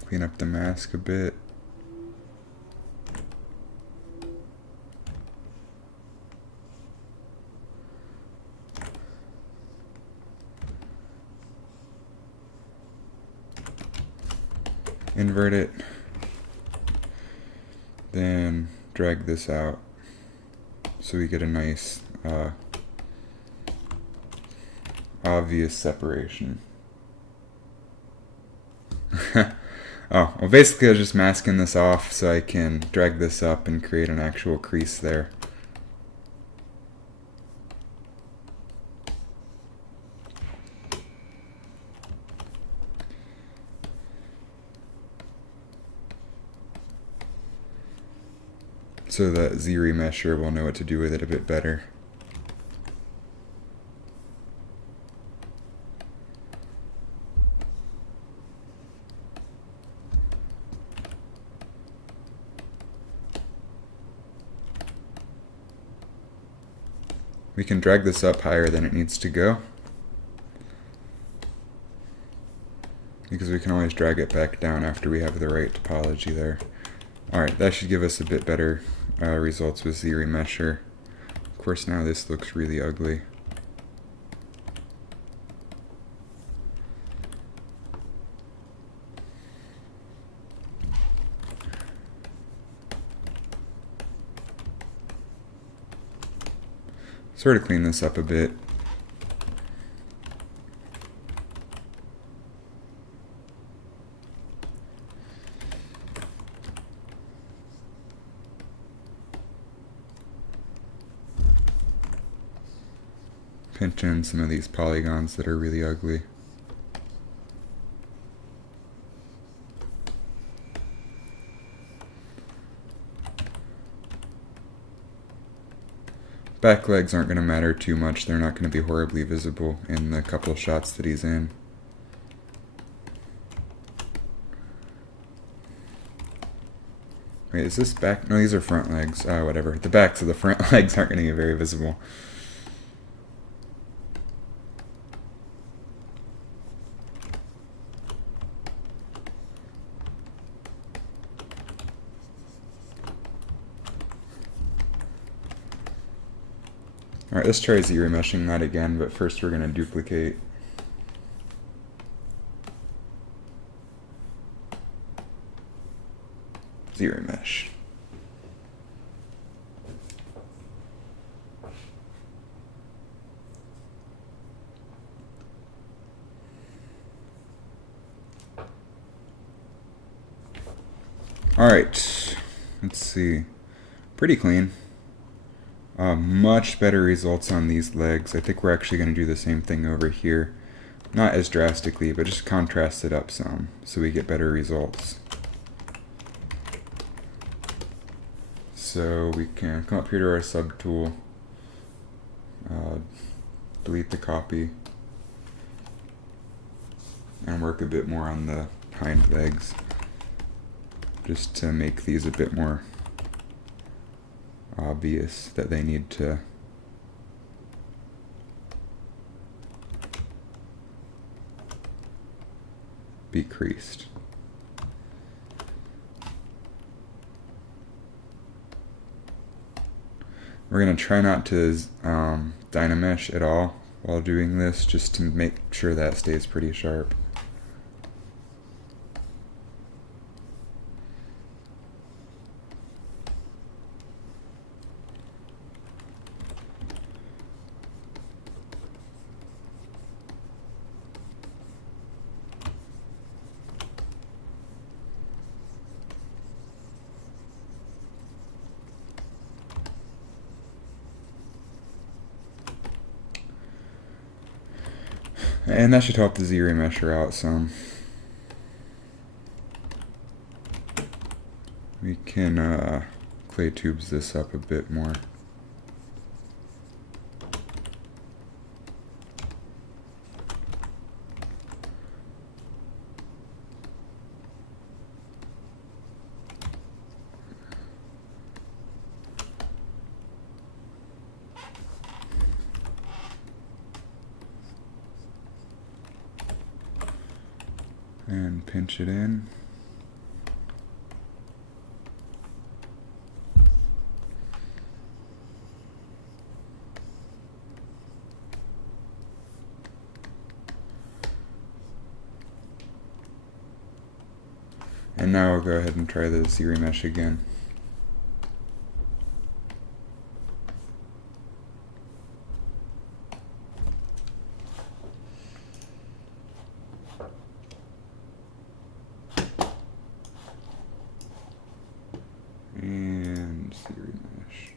clean up the mask a bit. Invert it, then drag this out so we get a nice obvious separation. Oh, well basically I was just masking this off so I can drag this up and create an actual crease there. so that Z-remesher will know what to do with it a bit better. We can drag this up higher than it needs to go, because we can always drag it back down after we have the right topology there. Alright, that should give us a bit better results with Z-remesher. Of course, now this looks really ugly. Sort of clean this up a bit. Pinch in some of these polygons that are really ugly. Back legs aren't going to matter too much. They're not going to be horribly visible in the couple shots that he's in. Wait, is this back? No, these are front legs. Whatever. The backs of the front legs aren't going to get very visible. Alright, let's try Z-remeshing that again, but first we're going to duplicate. Z-remesh. Alright, let's see. Pretty clean. Much better results on these legs. I think we're actually going to do the same thing over here. Not as drastically, but just contrast it up some so we get better results. So we can come up here to our subtool, delete the copy, and work a bit more on the hind legs just to make these a bit more obvious that they need to be creased. We're going to try not to dynamesh at all while doing this, just to make sure that stays pretty sharp. And that should help the Z-remesher out some. We can clay tubes this up a bit more. And pinch it in. And now I'll go ahead and try the Z-remesh again. And Z-remesh.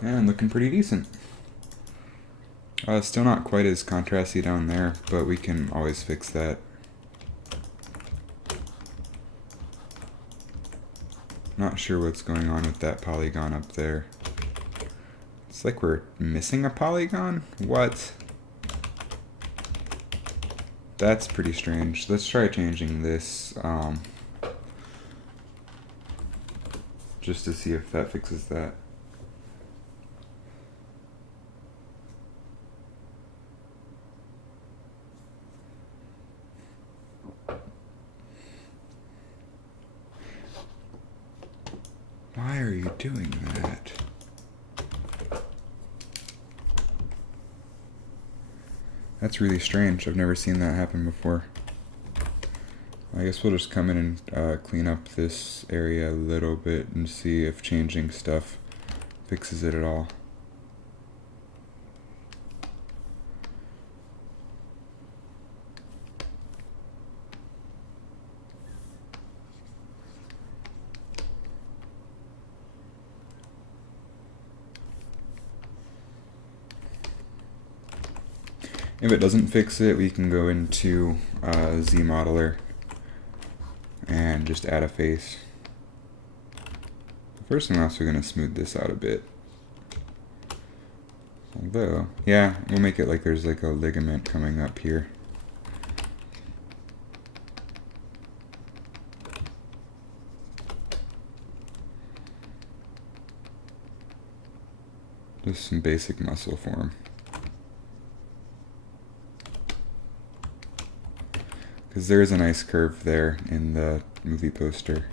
And looking pretty decent. Still not quite as contrasty down there, but we can always fix that. Not sure what's going on with that polygon up there. It's like we're missing a polygon? What? That's pretty strange. Let's try changing this just to see if that fixes that. Why are you doing that? That's really strange. I've never seen that happen before. I guess we'll just come in and clean up this area a little bit and see if changing stuff fixes it at all. If it doesn't fix it, we can go into ZModeler and just add a face. First, I'm also going to smooth this out a bit. Although, yeah, we'll make it like there's like a ligament coming up here. Just some basic muscle form. Because there is a nice curve there in the movie poster.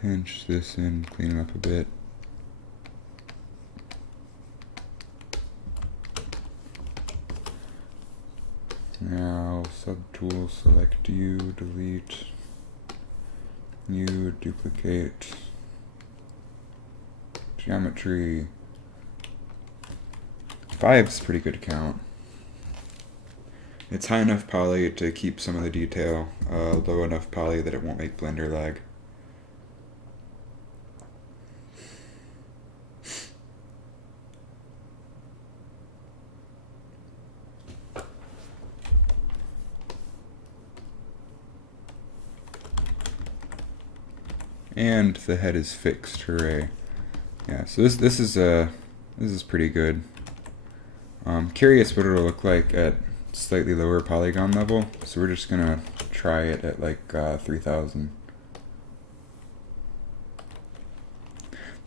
Pinch this in, clean it up a bit. Now, subtool, select you, delete, you, duplicate, geometry. 5's pretty good count. It's high enough poly to keep some of the detail, low enough poly that it won't make Blender lag. And the head is fixed, hooray. Yeah, so this is pretty good. Curious what it'll look like at slightly lower polygon level, so we're just gonna try it at like 3000.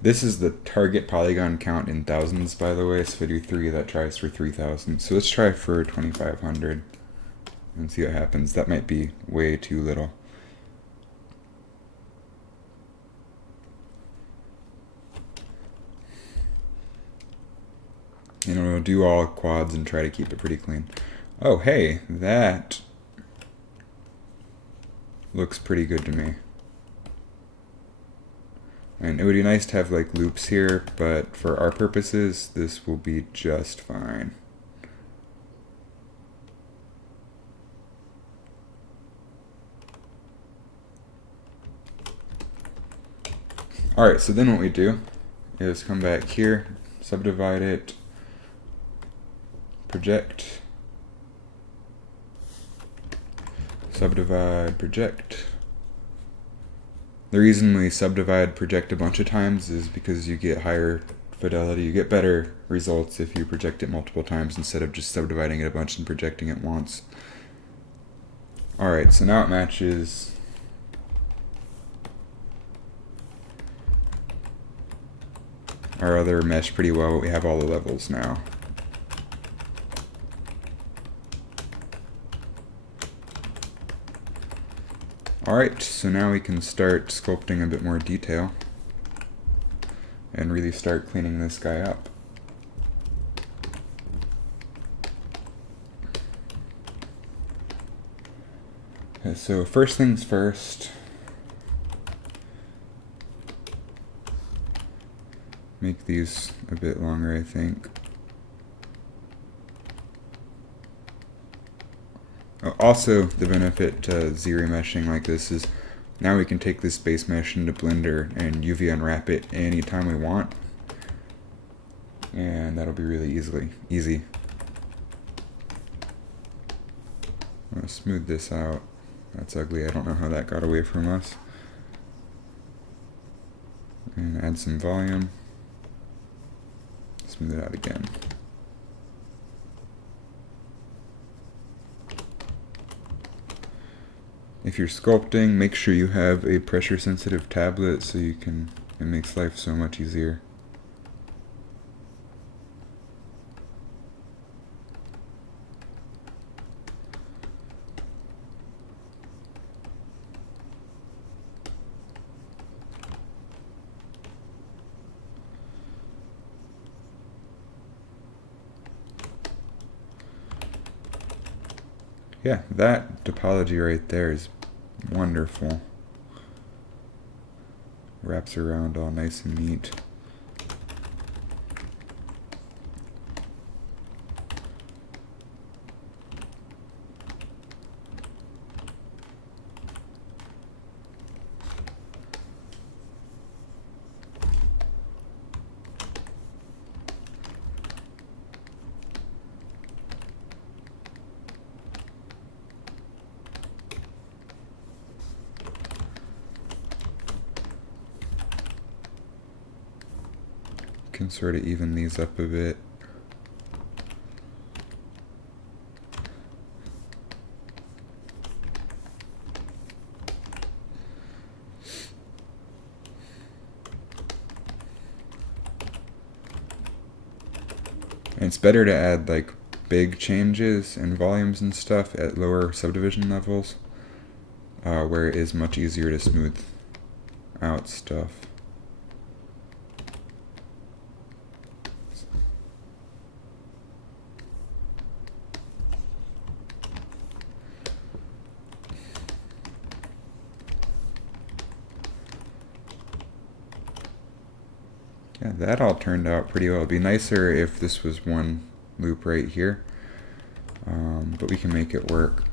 This is the target polygon count in thousands, by the way, so if I do 3, that tries for 3000. So let's try for 2500 and see what happens. That might be way too little. You know, we'll do all quads and try to keep it pretty clean. Oh, hey, that looks pretty good to me. And it would be nice to have like loops here, but for our purposes, this will be just fine. Alright, so then what we do is come back here, subdivide it, project, subdivide, project. The reason we subdivide project a bunch of times is because you get higher fidelity, you get better results if you project it multiple times instead of just subdividing it a bunch and projecting it once. Alright, so now it matches our other mesh pretty well, but we have all the levels now. Alright, so now we can start sculpting a bit more detail and really start cleaning this guy up. Okay, so first things first, make these a bit longer, I think. Also, the benefit to Z-remeshing like this is now we can take this base mesh into Blender and UV unwrap it anytime we want. And that'll be really easy. I'm going to smooth this out. That's ugly. I don't know how that got away from us. And add some volume. Smooth it out again. If you're sculpting, make sure you have a pressure sensitive tablet so it makes life so much easier. Yeah, that topology right there is wonderful. Wraps around all nice and neat. Can sort of even these up a bit. And it's better to add like big changes and volumes and stuff at lower subdivision levels, where it is much easier to smooth out stuff. Yeah, that all turned out pretty well. It'd be nicer if this was one loop right here, but we can make it work.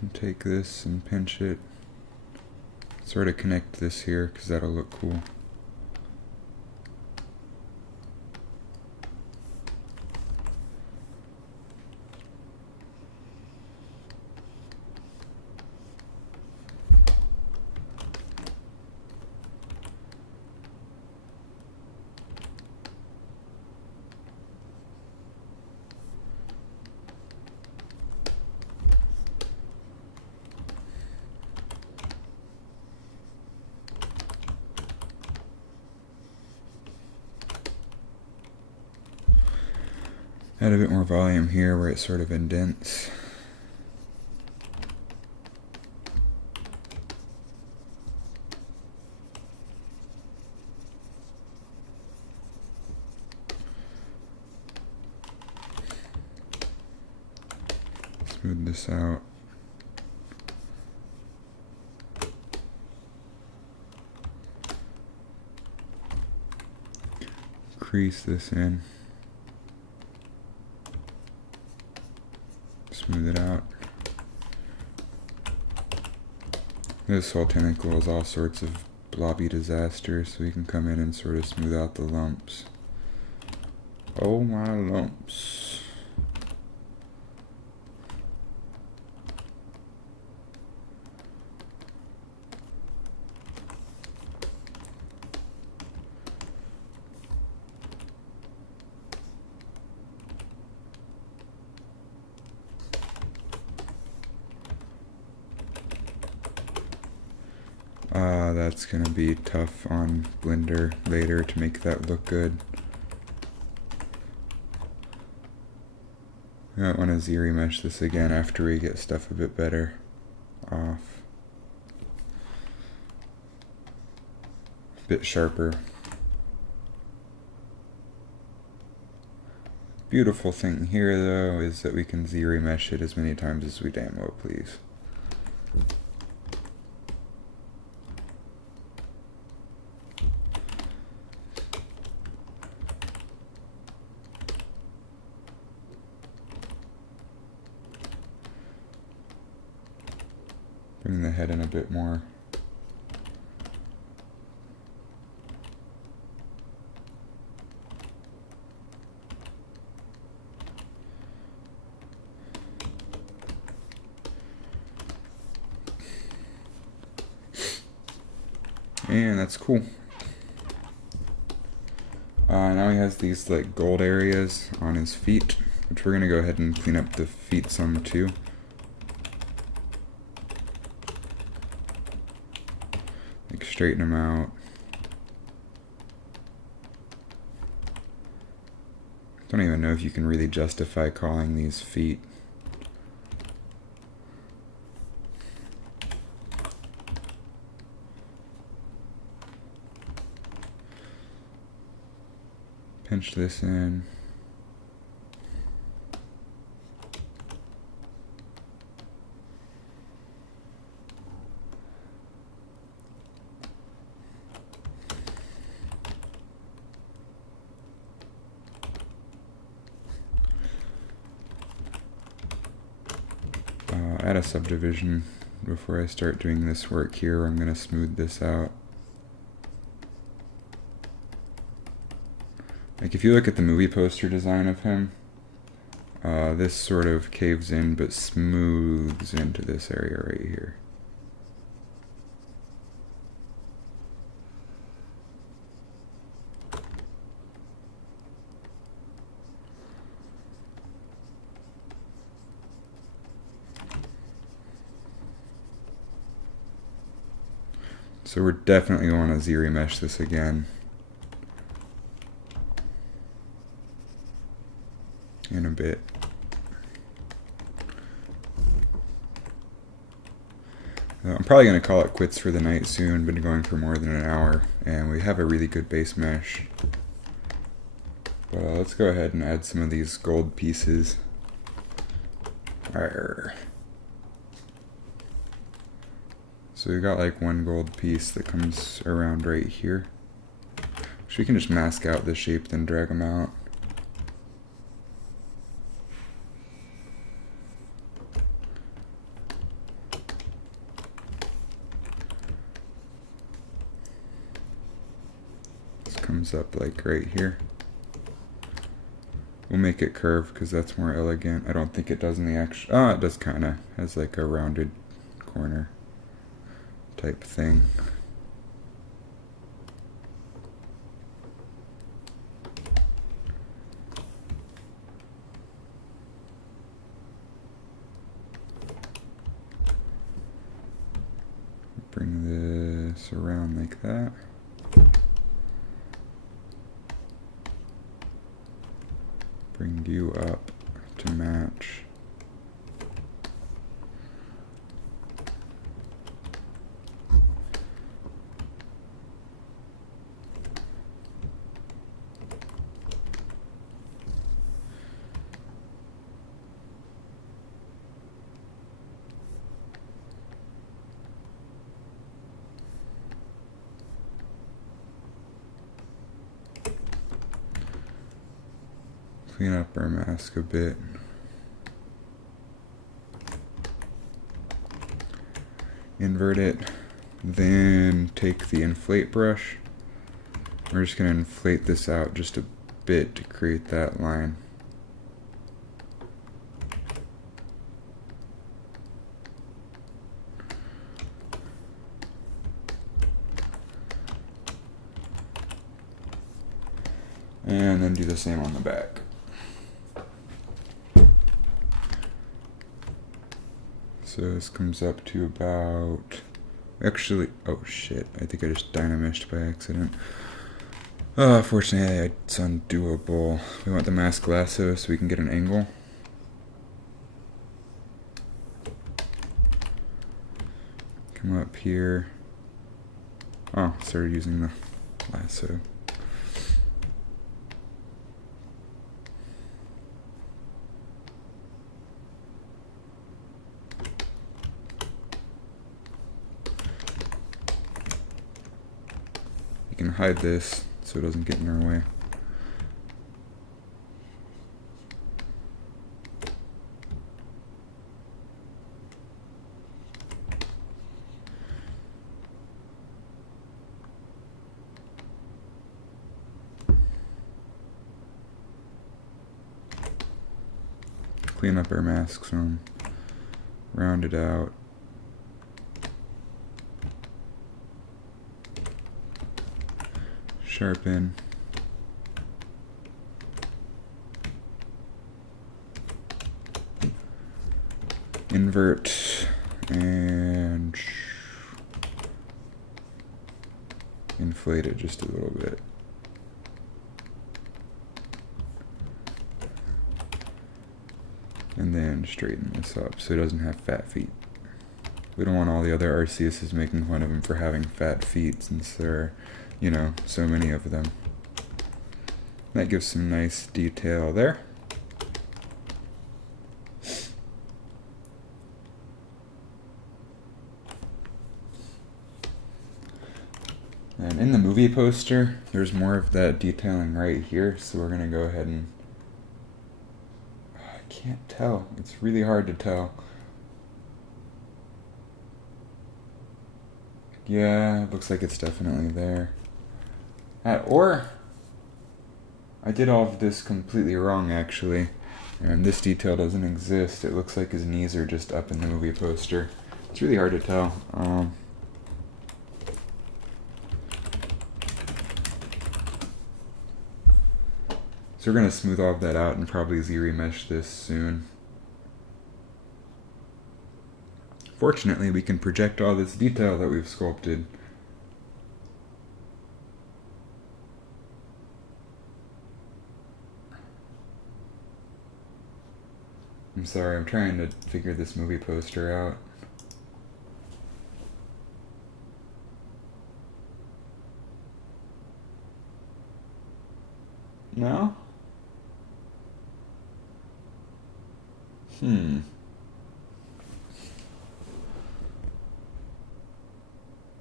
And take this and pinch it. Sort of connect this here because that'll look cool. Add a bit more volume here where it sort of indents. Smooth this out. Crease this in. Smooth it out. This whole tentacle is all sorts of blobby disaster, so we can come in and sort of smooth out the lumps. Oh my lumps. That's gonna be tough on Blender later to make that look good. I might want to Z-remesh this again after we get stuff a bit better off. A bit sharper. Beautiful thing here though is that we can Z-remesh it as many times as we damn well please. Bring the head in a bit more. And that's cool. Now he has these like gold areas on his feet, which we're gonna go ahead and clean up the feet some too. Like straighten them out. Don't even know if you can really justify calling these feet. Pinch this in. Add a subdivision before I start doing this work here. I'm going to smooth this out. Like if you look at the movie poster design of him, this sort of caves in but smooths into this area right here. So we're definitely going to Z-remesh this again. In a bit. I'm probably going to call it quits for the night soon. Been going for more than an hour, and we have a really good base mesh. But let's go ahead and add some of these gold pieces. Arr. So we got like one gold piece that comes around right here. So we can just mask out the shape, then drag them out. Comes up like right here. We'll make it curve because that's more elegant. I don't think it does in the actual. Oh, it does kind of. Has like a rounded corner type thing. Bring this around like that. Bring you up to match. Clean up our mask a bit. Invert it. Then take the inflate brush. We're just going to inflate this out just a bit to create that line. And then do the same on the back. So this comes up to about Actually, oh shit, I think I just dynamished by accident. Fortunately, it's undoable. We want the mask lasso so we can get an angle. Come up here. Oh, started using the lasso. You can hide this so it doesn't get in our way. Clean up our mask some, round it out. Sharpen. Invert and inflate it just a little bit. And then straighten this up so it doesn't have fat feet. We don't want all the other Arceuses making fun of him for having fat feet since there are, you know, so many of them. That gives some nice detail there. And in the movie poster, there's more of that detailing right here, so we're gonna go ahead and... I can't tell. It's really hard to tell. Yeah, it looks like it's definitely there. Or I did all of this completely wrong, actually. And this detail doesn't exist. It looks like his knees are just up in the movie poster. It's really hard to tell. So we're going to smooth all of that out and probably Z-remesh this soon. Fortunately, we can project all this detail that we've sculpted. I'm sorry, I'm trying to figure this movie poster out. No?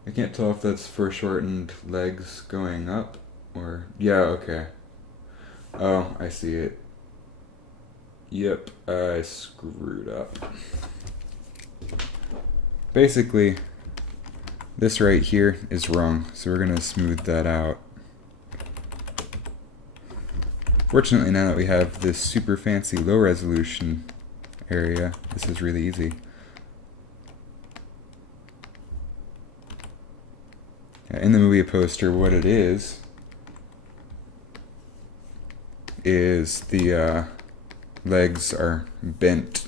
I can't tell if that's foreshortened legs going up or... Yeah, okay. Oh, I see it. Yep, I screwed up. Basically, this right here is wrong, so we're going to smooth that out. Fortunately, now that we have this super fancy low resolution area, this is really easy. In the movie poster, what it is the legs are bent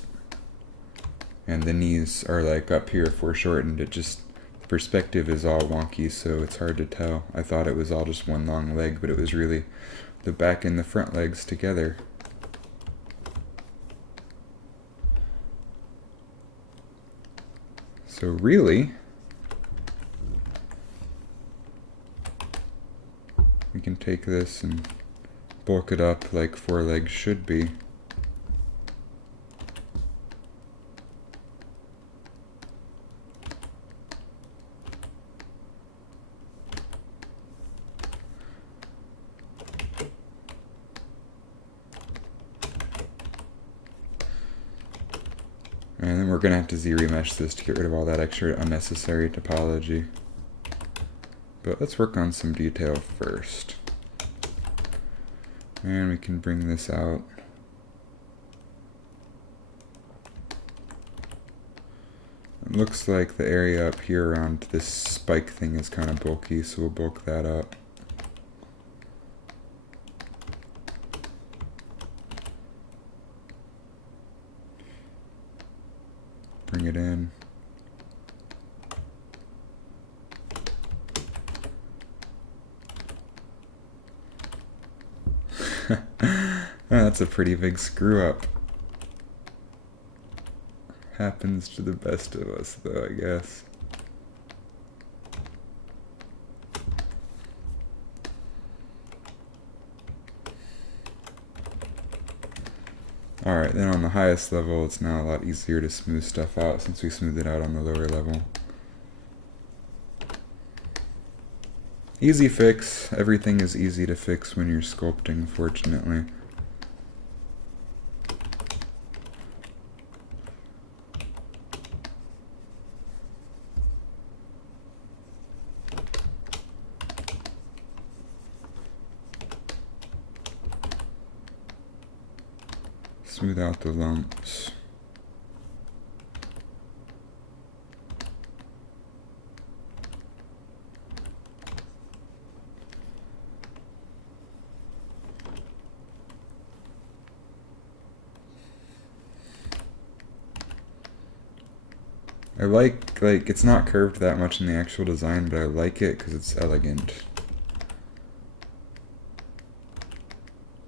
and the knees are like up here foreshortened. It just, the perspective is all wonky, so it's hard to tell. I thought it was all just one long leg, but it was really the back and the front legs together. So really, we can take this and bulk it up like four legs should be. And then we're going to have to Z-remesh this to get rid of all that extra unnecessary topology. But let's work on some detail first. And we can bring this out. It looks like the area up here around this spike thing is kind of bulky, so we'll bulk that up. Bring it in. Oh, that's a pretty big screw up. Happens to the best of us, though, I guess. Alright, then on the highest level, it's now a lot easier to smooth stuff out since we smoothed it out on the lower level. Easy fix. Everything is easy to fix when you're sculpting, fortunately. Smooth out the lumps. I like it's not curved that much in the actual design, but I like it because it's elegant.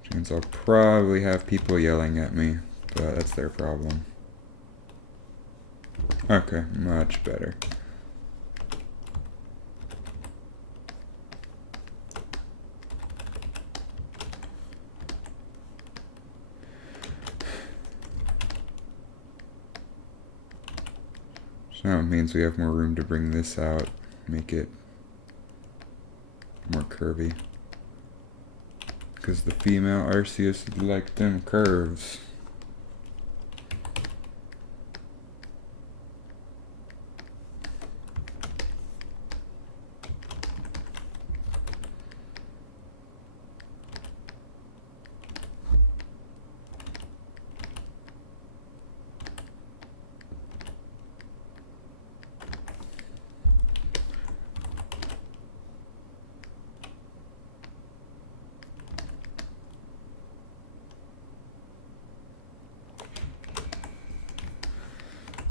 Which means I'll probably have people yelling at me, but that's their problem. Okay, much better. So now it means we have more room to bring this out, make it more curvy. Because the female Arceus would like them curves.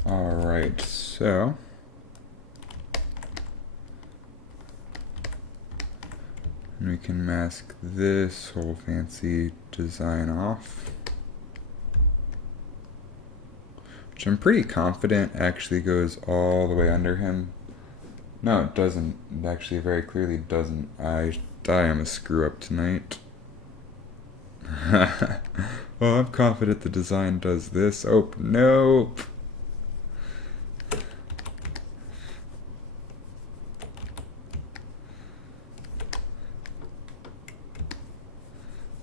Alright, so we can mask this whole fancy design off, which I'm pretty confident actually goes all the way under him. No, it doesn't. It actually very clearly doesn't. I am a screw up tonight. Well, I'm confident the design does this. Oh, nope.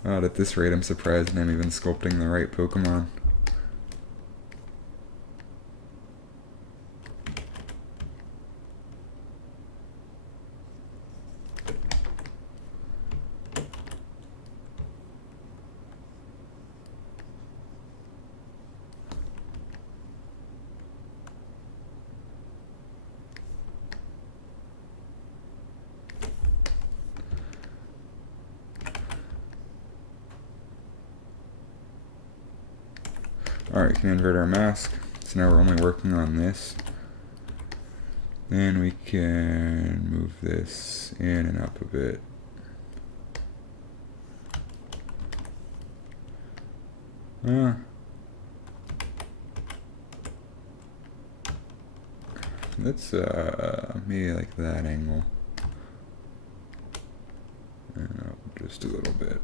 God, at this rate, I'm surprised I'm even sculpting the right Pokemon. Alright, can invert our mask. So now we're only working on this. Then we can move this in and up a bit. Let's maybe like that angle. And up just a little bit.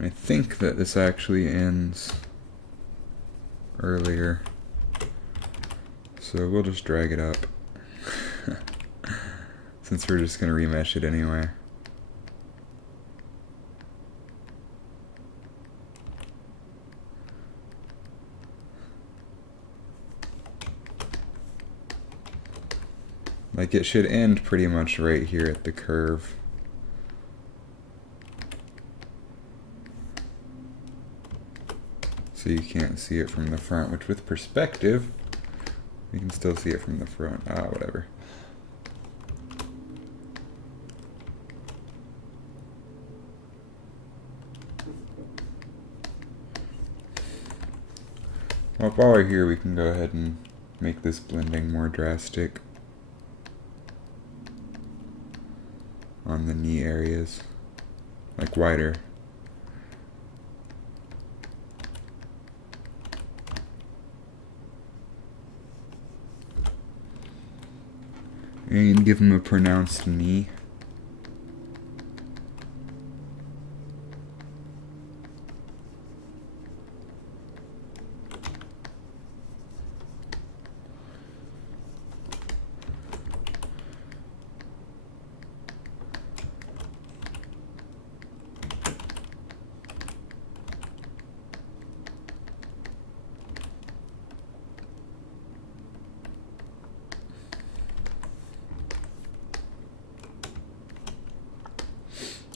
I think that this actually ends earlier, so we'll just drag it up since we're just going to remesh it anyway. Like, it should end pretty much right here at the curve. So you can't see it from the front, which with perspective, you can still see it from the front. Ah, whatever. Well, while we're here, we can go ahead and make this blending more drastic on the knee areas, like wider. And give him a pronounced knee.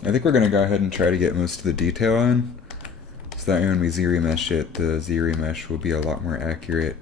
I think we're going to go ahead and try to get most of the detail in, so that when we Z-remesh it, the Z-remesh will be a lot more accurate.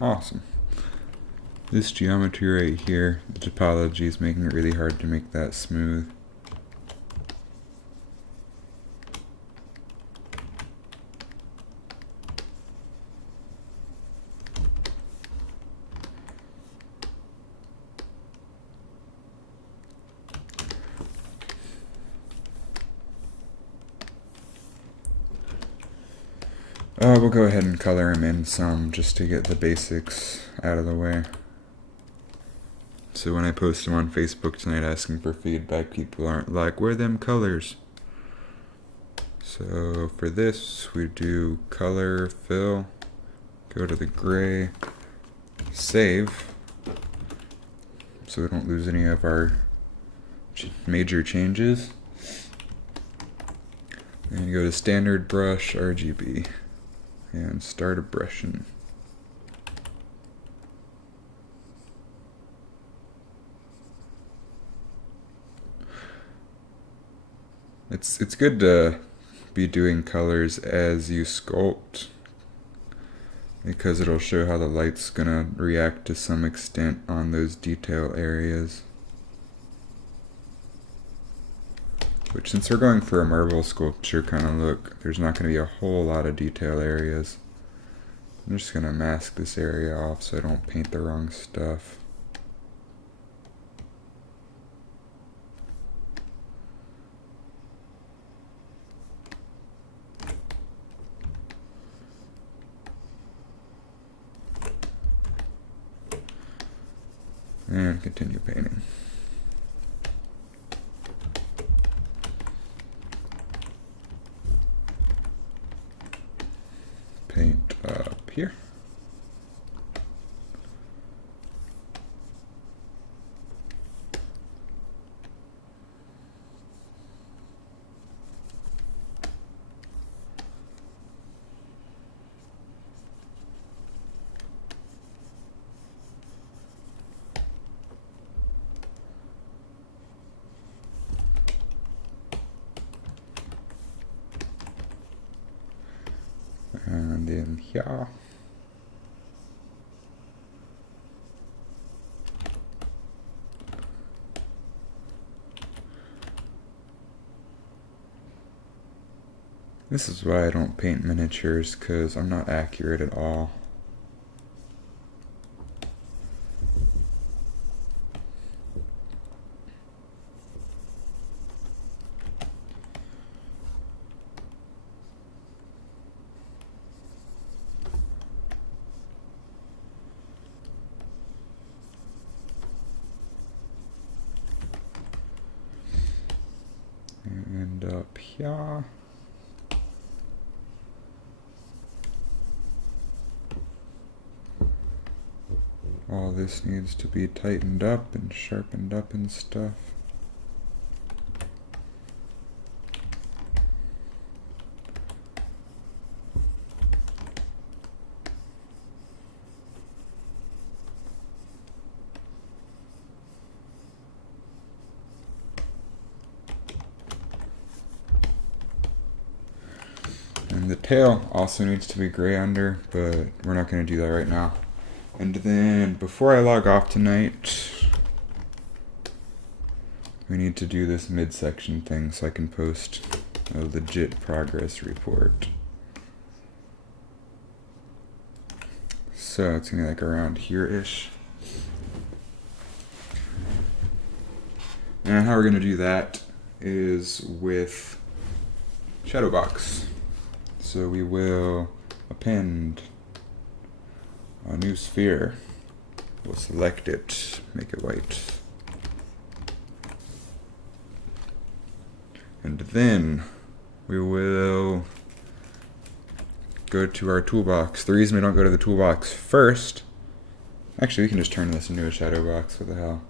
Awesome. This geometry right here, the topology is making it really hard to make that smooth. We'll go ahead and color him in some just to get the basics out of the way. So when I post them on Facebook tonight asking for feedback, people aren't like, where are them colors? So for this, we do color, fill, go to the gray, save, so we don't lose any of our major changes. And go to standard brush, RGB. And start a brushing. It's good to be doing colors as you sculpt, because it'll show how the light's gonna react to some extent on those detail areas. Which, since we're going for a marble sculpture kind of look, there's not going to be a whole lot of detail areas. I'm just going to mask this area off so I don't paint the wrong stuff. And continue painting. Paint up here. And then here. This is why I don't paint miniatures, because I'm not accurate at all. And up here. All this needs to be tightened up and sharpened up and stuff. tail also needs to be gray under, but we're not going to do that right now. And then before I log off tonight, we need to do this midsection thing so I can post a legit progress report. So it's gonna be like around here-ish. And how we're gonna do that is with shadow box. So we will append a new sphere. We'll select it, make it white. And then we will go to our toolbox. The reason we don't go to the toolbox first, actually we can just turn this into a shadow box, what the hell.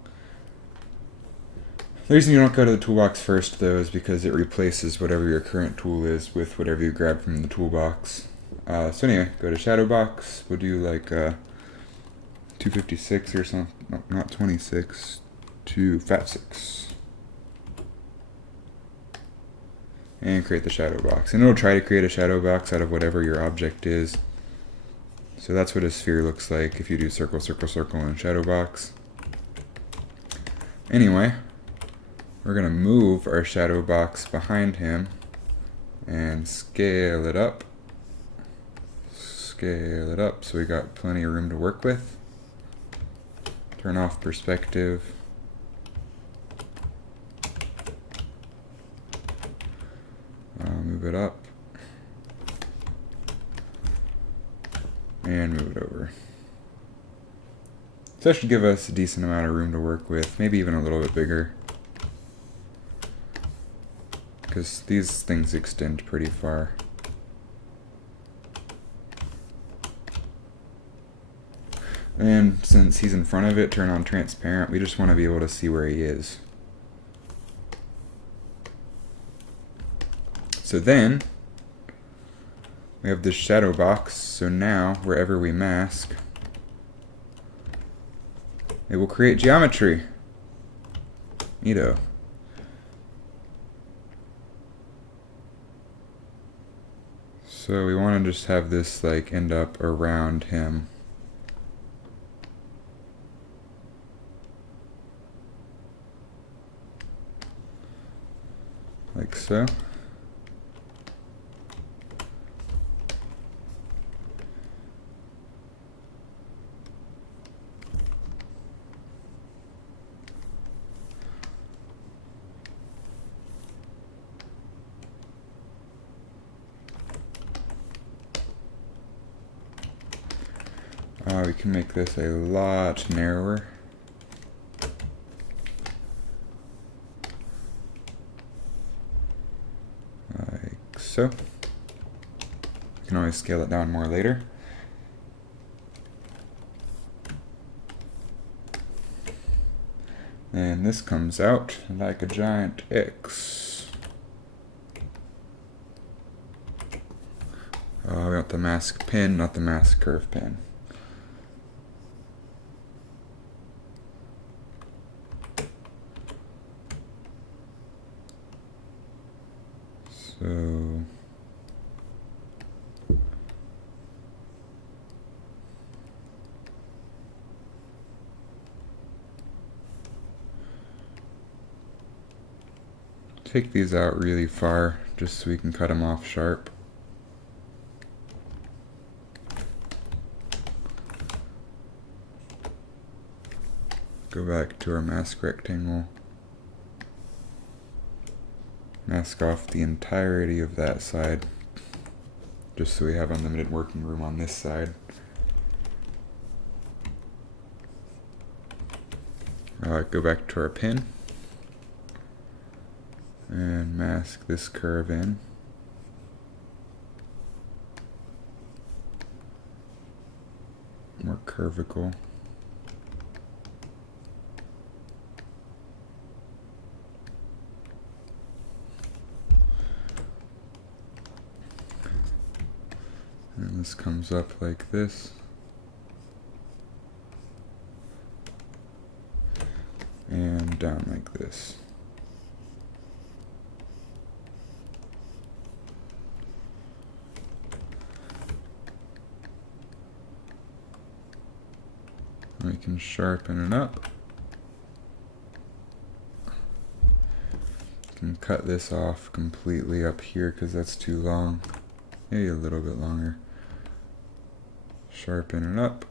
The reason you don't go to the toolbox first though is because it replaces whatever your current tool is with whatever you grab from the toolbox. So anyway, go to shadow box, we'll do like 256 or something, no, not 26, to fat 6. And create the shadow box. And it'll try to create a shadow box out of whatever your object is. So that's what a sphere looks like if you do circle, circle, circle, and shadow box. Anyway, we're going to move our shadow box behind him and scale it up. Scale it up so we got plenty of room to work with. Turn off perspective. Move it up and move it over. So that should give us a decent amount of room to work with, maybe even a little bit bigger, because these things extend pretty far. And since he's in front of it, turn on transparent. We just want to be able to see where he is. So then, we have this shadow box, so now, wherever we mask, it will create geometry. Neato. So we want to just have this like end up around him. Like so. We can make this a lot narrower. Like so. You can always scale it down more later. And this comes out like a giant X. We want the mask pin, not the mask curve pin. So take these out really far just so we can cut them off sharp. Go back to our mask rectangle. Mask off the entirety of that side, just so we have unlimited working room on this side. Go back to our pin and mask this curve in. More curvical. And this comes up like this. And down like this. We can sharpen it up. Can cut this off completely up here because that's too long. Maybe a little bit longer. Sharpen it up.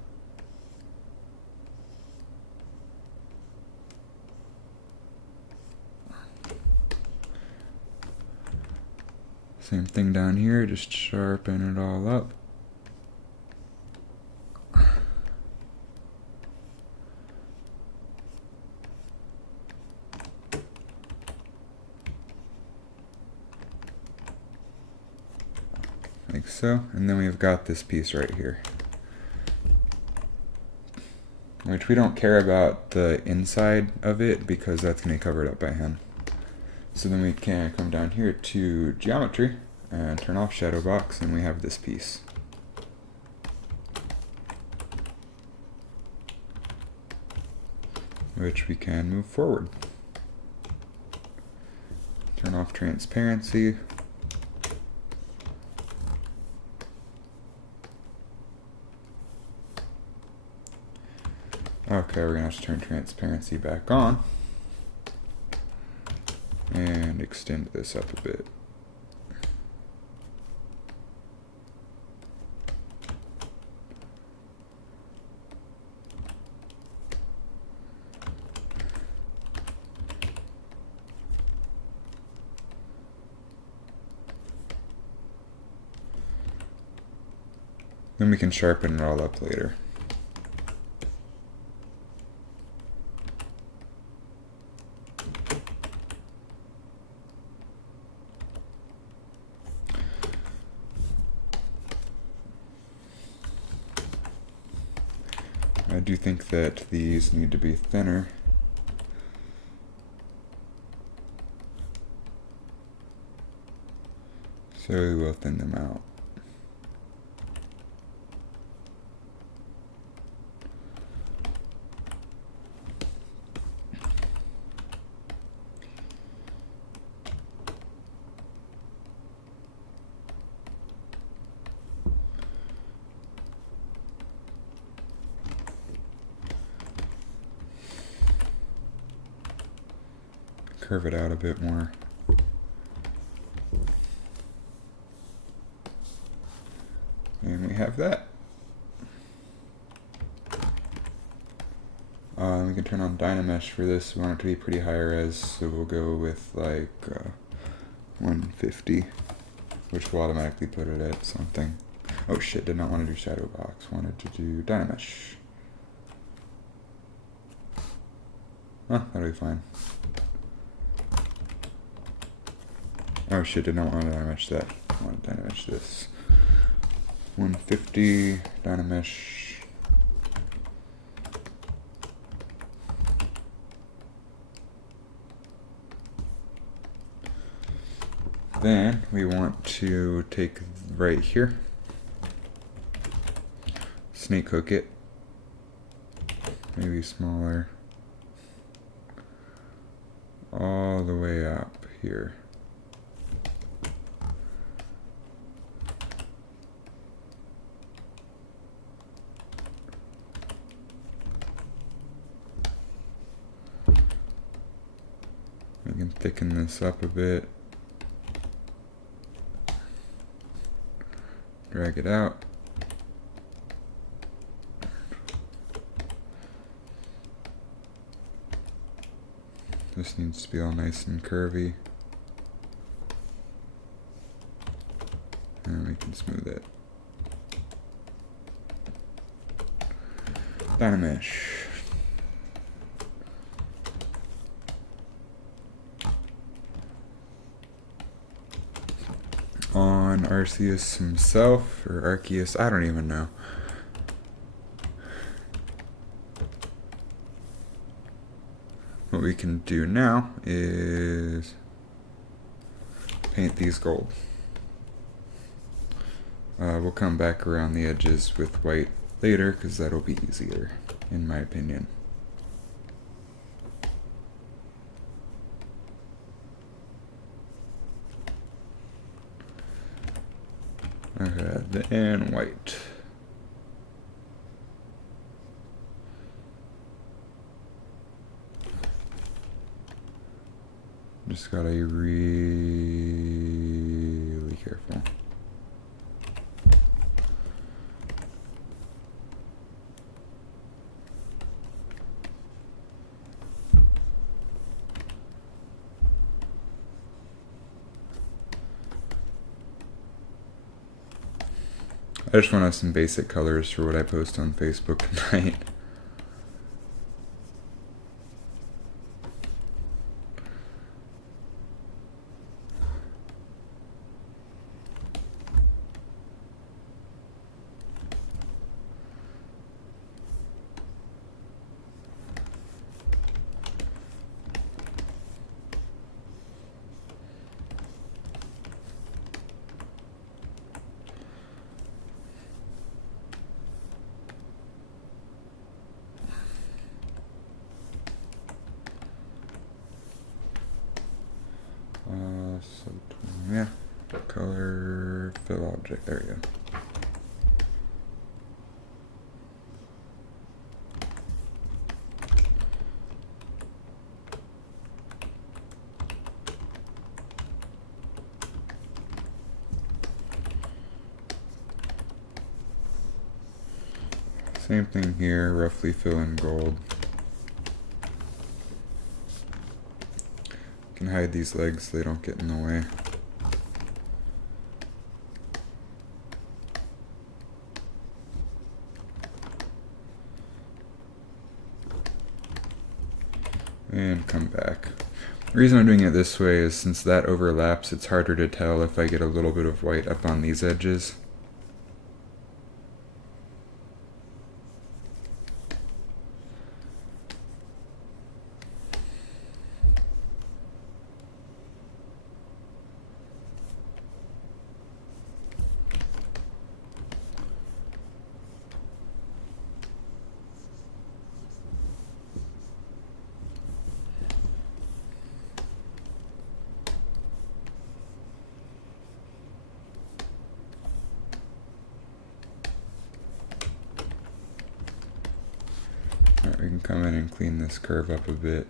Same thing down here, just sharpen it all up. Like so, and then we've got this piece right here, which we don't care about the inside of it because that's going to be covered up by hand. So then we can come down here to geometry and turn off shadow box, and we have this piece. Which we can move forward. Turn off transparency. Okay, we're gonna have to turn transparency back on and extend this up a bit. Then we can sharpen it all up later. I do think that these need to be thinner. So we will thin them out. Curve it out a bit more. And we have that. We can turn on Dynamesh for this. We want it to be pretty high res, so we'll go with like 150, which will automatically put it at something. Oh shit, did not want to do shadow box. Wanted to do Dynamesh. Huh, that'll be fine. Oh shit, did not want to Dynamesh that. I want to Dynamesh this. 150, Dynamesh. Then we want to take right here, snake hook it, maybe smaller, all the way up here. We can thicken this up a bit. Drag it out. This needs to be all nice and curvy. And we can smooth it. Dynamesh. On Arceus himself, or Arceus, I don't even know. What we can do now is paint these gold. We'll come back around the edges with white later because that'll be easier, in my opinion. Okay, then white. Just gotta be really careful. I just want some basic colors for what I post on Facebook tonight. Yeah, color, fill object, there we go. Same thing here, roughly fill in gold. Can hide these legs so they don't get in the way. And come back. The reason I'm doing it this way is since that overlaps, it's harder to tell if I get a little bit of white up on these edges. Alright, we can come in and clean this curve up a bit.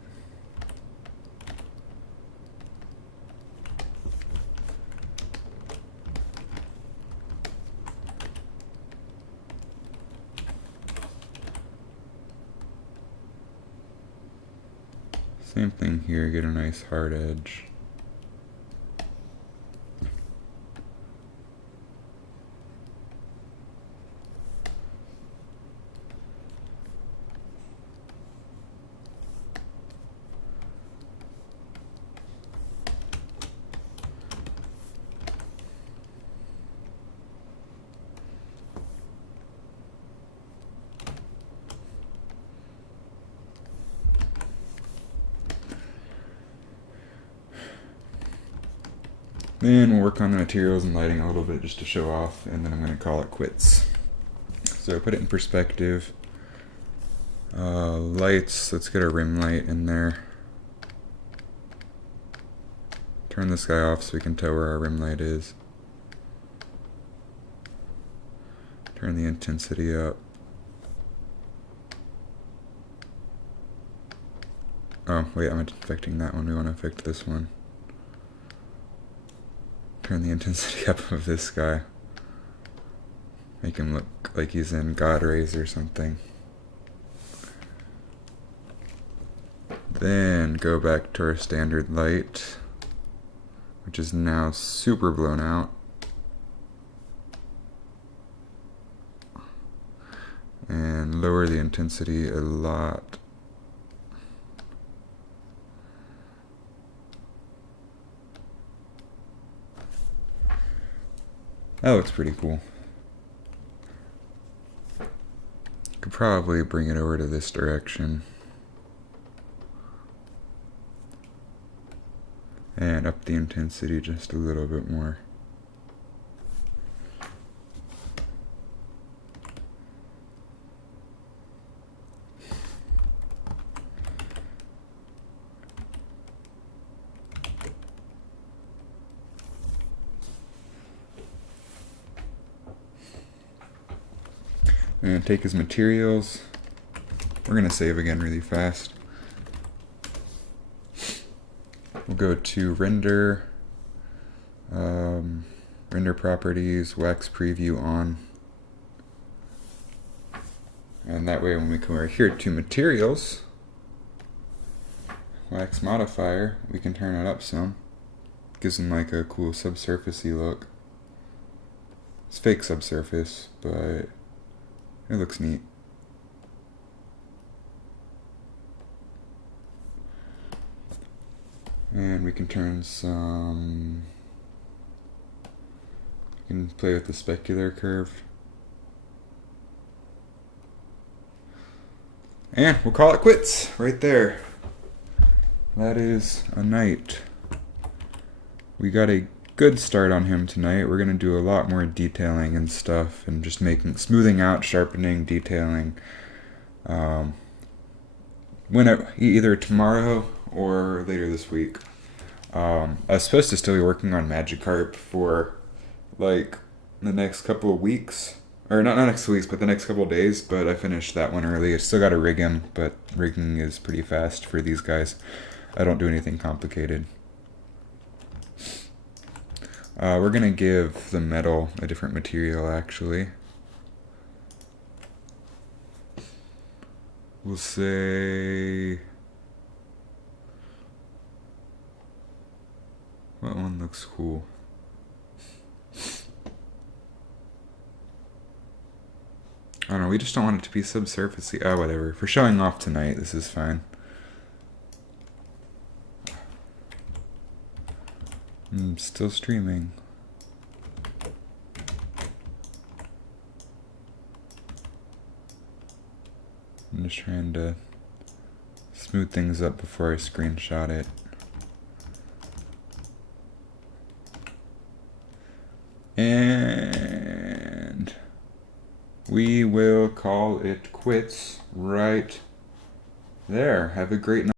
Same thing here, get a nice hard edge. Then we'll work on the materials and lighting a little bit just to show off, and then I'm going to call it quits. So put it in perspective. Lights, let's get a rim light in there. Turn this guy off so we can tell where our rim light is. Turn the intensity up. Oh, wait, I'm affecting that one. We want to affect this one. Turn the intensity up of this guy. Make him look like he's in God Rays or something. Then go back to our standard light, which is now super blown out. And lower the intensity a lot. That looks pretty cool. Could probably bring it over to this direction. And up the intensity just a little bit more. And take his materials. We're going to save again really fast. We'll go to render, render properties, wax preview on. And that way when we come over here to materials, wax modifier, we can turn it up some. Gives them like a cool subsurfacey look. It's fake subsurface, but it looks neat. And we can turn some, we can play with the specular curve. And we'll call it quits right there. That is a night. We got a good start on him tonight. We're going to do a lot more detailing and stuff and just smoothing out, sharpening, detailing. Either tomorrow or later this week. I was supposed to still be working on Magikarp for like the next couple of weeks. Or not next week, but the next couple of days, but I finished that one early. I still got to rig him, but rigging is pretty fast for these guys. I don't do anything complicated. We're going to give the metal a different material, actually. We'll say... What one looks cool? I don't know, we just don't want it to be subsurfacey. Oh, whatever. For showing off tonight, this is fine. Still streaming. I'm just trying to smooth things up before I screenshot it. And we will call it quits right there. Have a great night.